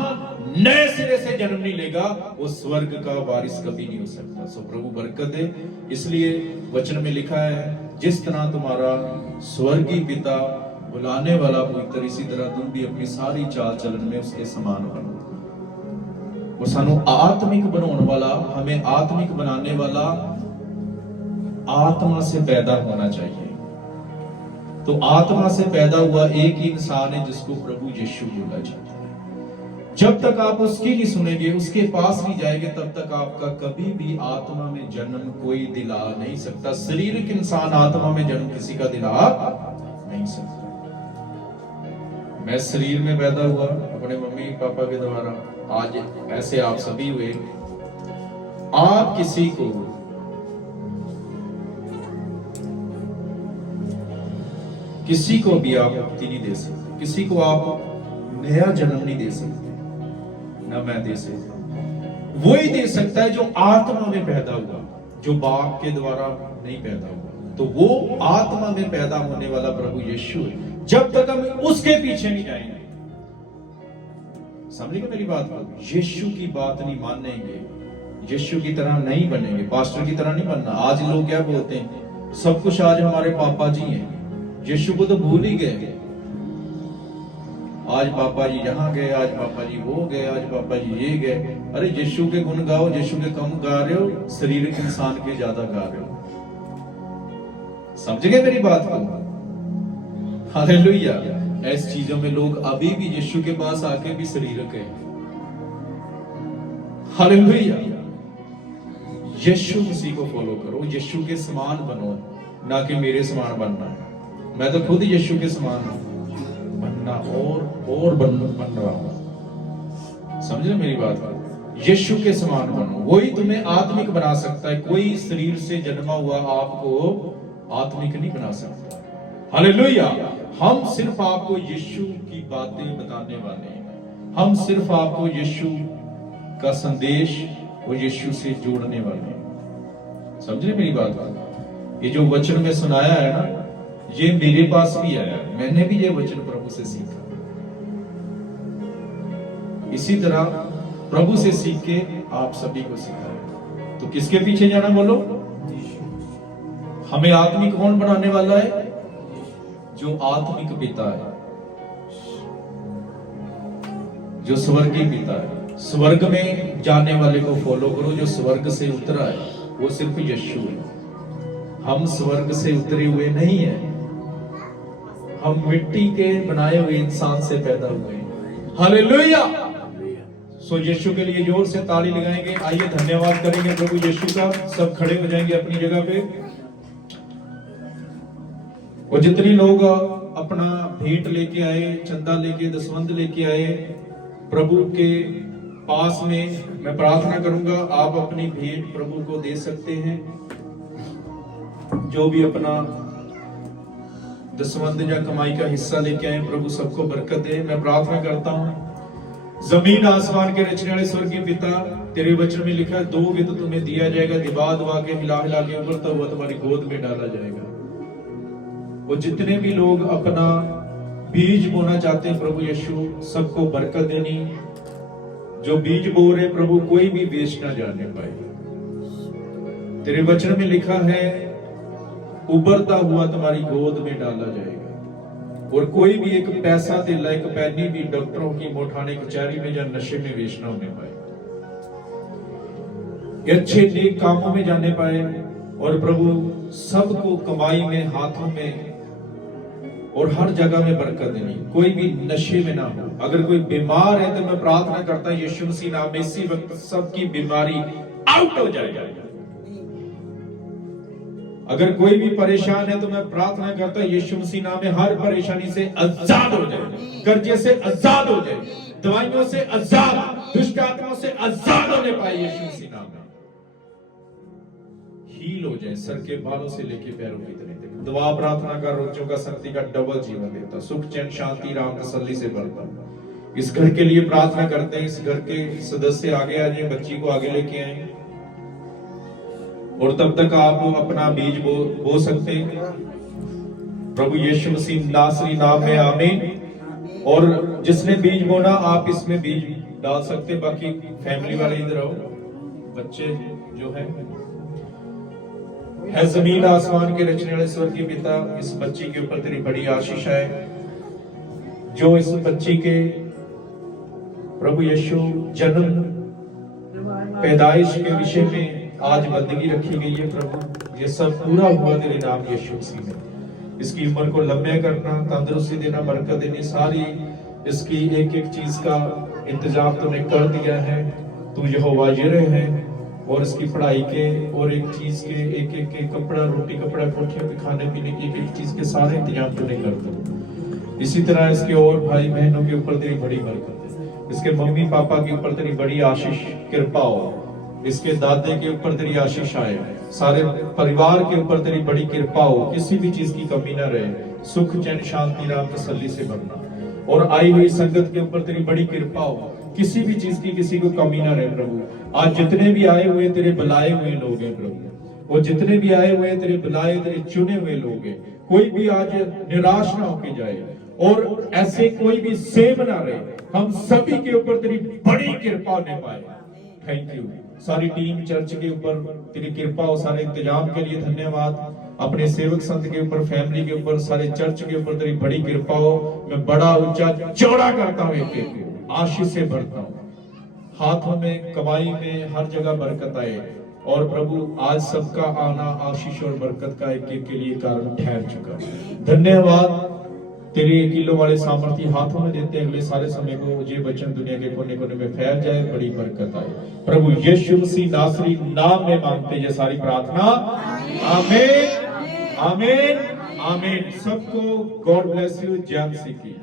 नए सिरे से जन्म नहीं लेगा, वो स्वर्ग का वारिस कभी नहीं हो सकता। सो प्रभु बरकत दे। इसलिए वचन में लिखा है, जिस तरह तुम्हारा स्वर्गीय पिता बुलाने वाला पवित्र, इसी तरह तुम भी अपनी सारी चाल चलन में उसके समान बनो। वो सानू आत्मिक बनाने वाला, हमें आत्मिक बनाने वाला आत्मा से पैदा होना चाहिए। तो आत्मा से पैदा हुआ एक ही इंसान है जिसको प्रभु यीशु बोला जाता है। जब तक आप उसकी नहीं सुनेंगे, उसके पास नहीं जाएंगे, तब तक आपका कभी भी आत्मा में जन्म कोई दिला नहीं सकता। शारीरिक इंसान आत्मा में जन्म किसी का दिला नहीं सकता। मैं शरीर में पैदा हुआ अपने मम्मी पापा के द्वारा, आज ऐसे आप सभी हुए। आप किसी को भी आप मुक्ति नहीं दे सकते, किसी को आप नया जन्म नहीं दे सकते, ना मैं दे सकता। वही दे सकता है जो आत्मा में पैदा हुआ, जो बाप के द्वारा नहीं पैदा हुआ। तो वो आत्मा में पैदा होने वाला प्रभु यीशु है। जब तक हम उसके पीछे नहीं जाएंगे, समझिए मेरी बात को, यीशु की बात नहीं मानेंगे, यीशु की तरह नहीं बनेंगे, पास्टर की तरह नहीं बनना। आज लोग क्या बोलते हैं, सब कुछ आज हमारे पापा जी हैं, यीशु को तो भूल ही गए। आज पापा जी यहाँ गए, आज पापा जी वो गए, आज पापा जी ये गए। अरे यीशु के गुण गाओ, यीशु के कम गा रहे हो, शारीरिक इंसान के ज्यादा गा रहे हो। समझ गए मेरी बात को? हालेलुया। ऐसी चीजों में लोग अभी भी यीशु के पास आके भी शारीरिक है। हालेलुया। यीशु मसीह को फॉलो करो, यीशु के समान बनो, ना कि मेरे समान बनना। मैं तो खुद यीशु के समान बनना और बन रहा हूं। समझे मेरी बात को? यीशु के समान बनो, वही तुम्हें आत्मिक बना सकता है। कोई शरीर से जन्मा हुआ आपको आत्मिक नहीं बना सकता। हालेलुया। हम सिर्फ आपको यीशु की बातें बताने वाले हैं, हम सिर्फ आपको यीशु का संदेश और यीशु से जोड़ने वाले हैं। समझे मेरी बात को? ये जो वचन में सुनाया है ना, ये मेरे पास भी आया, मैंने भी ये वचन प्रभु से सीखा। इसी तरह प्रभु से सीख के आप सभी को सिखाया। तो किसके पीछे जाना बोलो? हमें आत्मिक कौन बनाने वाला है? जो आत्मिक पिता है, जो स्वर्गीय पिता है। स्वर्ग में जाने वाले को फॉलो करो, जो स्वर्ग से उतरा है वो सिर्फ यीशु है। हम स्वर्ग से उतरे हुए नहीं है, हम मिट्टी के बनाए हुए इंसान से पैदा हुए हैं। हालेलुया। सो यीशु के लिए जोर से ताली लगाएंगे। आइए धन्यवाद करेंगे प्रभु यीशु का। सब खड़े हो जाएंगे अपनी जगह पे। और जितने लोग अपना भेंट लेके आए, चंदा लेके, दसवंध लेके आए, प्रभु के पास में मैं प्रार्थना करूंगा आप अपनी भेंट प्रभु को दे सकते हैं। जो भी अपना दसवंध या कमाई का हिस्सा लेके आए, प्रभु सबको बरकत दे। मैं प्रार्थना करता हूं। जमीन आसमान के रचने वाले स्वर्गीय पिता, तेरे वचन में लिखा है दोगे तो तुम्हें दिया जाएगा, दिबा दबा के हिला हिला के उबरता हुआ तुम्हारी गोद में डाला जाएगा। वो जितने भी लोग अपना बीज बोना चाहते हैं प्रभु यीशु, सबको बरकत देनी। जो बीज बो रहे प्रभु, कोई भी वेस्ट ना जाने पाए। तेरे वचन में लिखा है उबरता हुआ तुम्हारी गोद में डाला जाएगा। और कोई भी एक पैसा दिला, एक पैनी भी डॉक्टरों की मोठाने कचहरी में या नशे में वेस्ट ना होने पाए, अच्छे नेक कामों में जाने पाए। और प्रभु सबको कमाई में, हाथों में और हर जगह में बरकत देनी। कोई भी नशे में ना हो। अगर कोई बीमार है तो मैं प्रार्थना करता हूं यीशु मसीह नाम में इसी वक्त सबकी बीमारी आउट हो जाएगा। अगर कोई भी परेशान है तो मैं प्रार्थना करता हूं यीशु मसीह नाम में हर परेशानी से आजाद हो जाए, कर्जे से आजाद हो जाए, दवाइयों से आजाद, दुष्ट आत्माओं से आजाद होने पाए यीशु मसीह नाम में। हील हो जाए सर के बालों से लेके पैरों की तले तक। दुआ प्रार्थना का रोगियों का शक्ति का डबल जीवन देता, सुख चैन शांति राम तसल्ली से भरता। इस घर के लिए प्रार्थना करते हैं, इस घर के सदस्य आगे आ जाए, बच्ची को आगे लेके आए। और तब तक आप अपना बीज बो सकते हैं प्रभु यीशु मसीह नासरी नाम में, आमीन। और जिसने बीज बोना आप इसमें बीज डाल सकते। बाकी फैमिली वाले इधर आओ, बच्चे जो है जमीन आसमान के रचने वाले स्वर्गीय पिता, इस बच्ची के ऊपर तेरी बड़ी आशीष है। जो इस बच्ची के प्रभु यीशु जन्म पैदाइश के विषय में आज बंदगी रखी गई है प्रभु, ये सब पूरा हुआ तेरे नाम यीशु मसीह में। इसकी उम्र को लंबे करना, तंदुरुस्ती देना, बरकत देनी, सारी इसकी एक एक चीज का इंतजाम तूने कर दिया है। तू यहोवा यिरह है, और इसकी पढ़ाई के और एक चीज के एक एक के कपड़ा, रोटी कपड़ा, कोठियों पे खाने पीने की एक एक चीज के सारे इंतजाम तूने कर दिए। इसी तरह इसके और भाई बहनों के ऊपर तेरी बड़ी बरकत है, इसके मम्मी पापा के ऊपर तेरी बड़ी आशीष कृपा हो, इसके दादे के ऊपर तेरी आशीष आए, सारे परिवार के ऊपर तेरी बड़ी कृपा हो, किसी भी चीज की कमी ना रहे, सुख चैन शांति राम तसल्ली से भरना। और आई हुई संगत के ऊपर तेरी बड़ी कृपा हो, किसी भी चीज की किसी को कमी ना रहे प्रभु। आज जितने भी आए हुए तेरे बुलाए हुए लोग हैं प्रभु, और जितने भी आए हुए तेरे बुलाए तेरे चुने हुए लोग हैं, कोई भी आज निराश ना होके जाए और ऐसे कोई भी सेम ना रहे, हम सभी के ऊपर तेरी बड़ी कृपा होने पाए। Thank you. सारी टीम चर्च के ऊपर तेरी कृपा हो, सारे इंतजाम के लिए धन्यवाद। अपने सेवक संत के ऊपर, फैमिली के ऊपर, सारे चर्च के ऊपर तेरी बड़ी कृपा हो। मैं बड़ा ऊंचा चौड़ा करता हूँ, एक एक आशीष से भरता हूँ, हाथों में कमाई में हर जगह बरकत आए। और प्रभु आज सबका आना आशीष और बरकत का एक एक के लिए कारण ठहर चुका। धन्यवाद। तेरे किलो वाले सामर्थ्य हाथों में देते हैं, अगले सारे समय को ये वचन दुनिया के कोने कोने में फैल जाए, बड़ी बरकत आए। प्रभु यीशु मसीह नासरी नाम में मांगते ये सारी प्रार्थना। आमीन, आमीन, आमीन। सबको गॉड ब्लेस यू। जय मसीह की।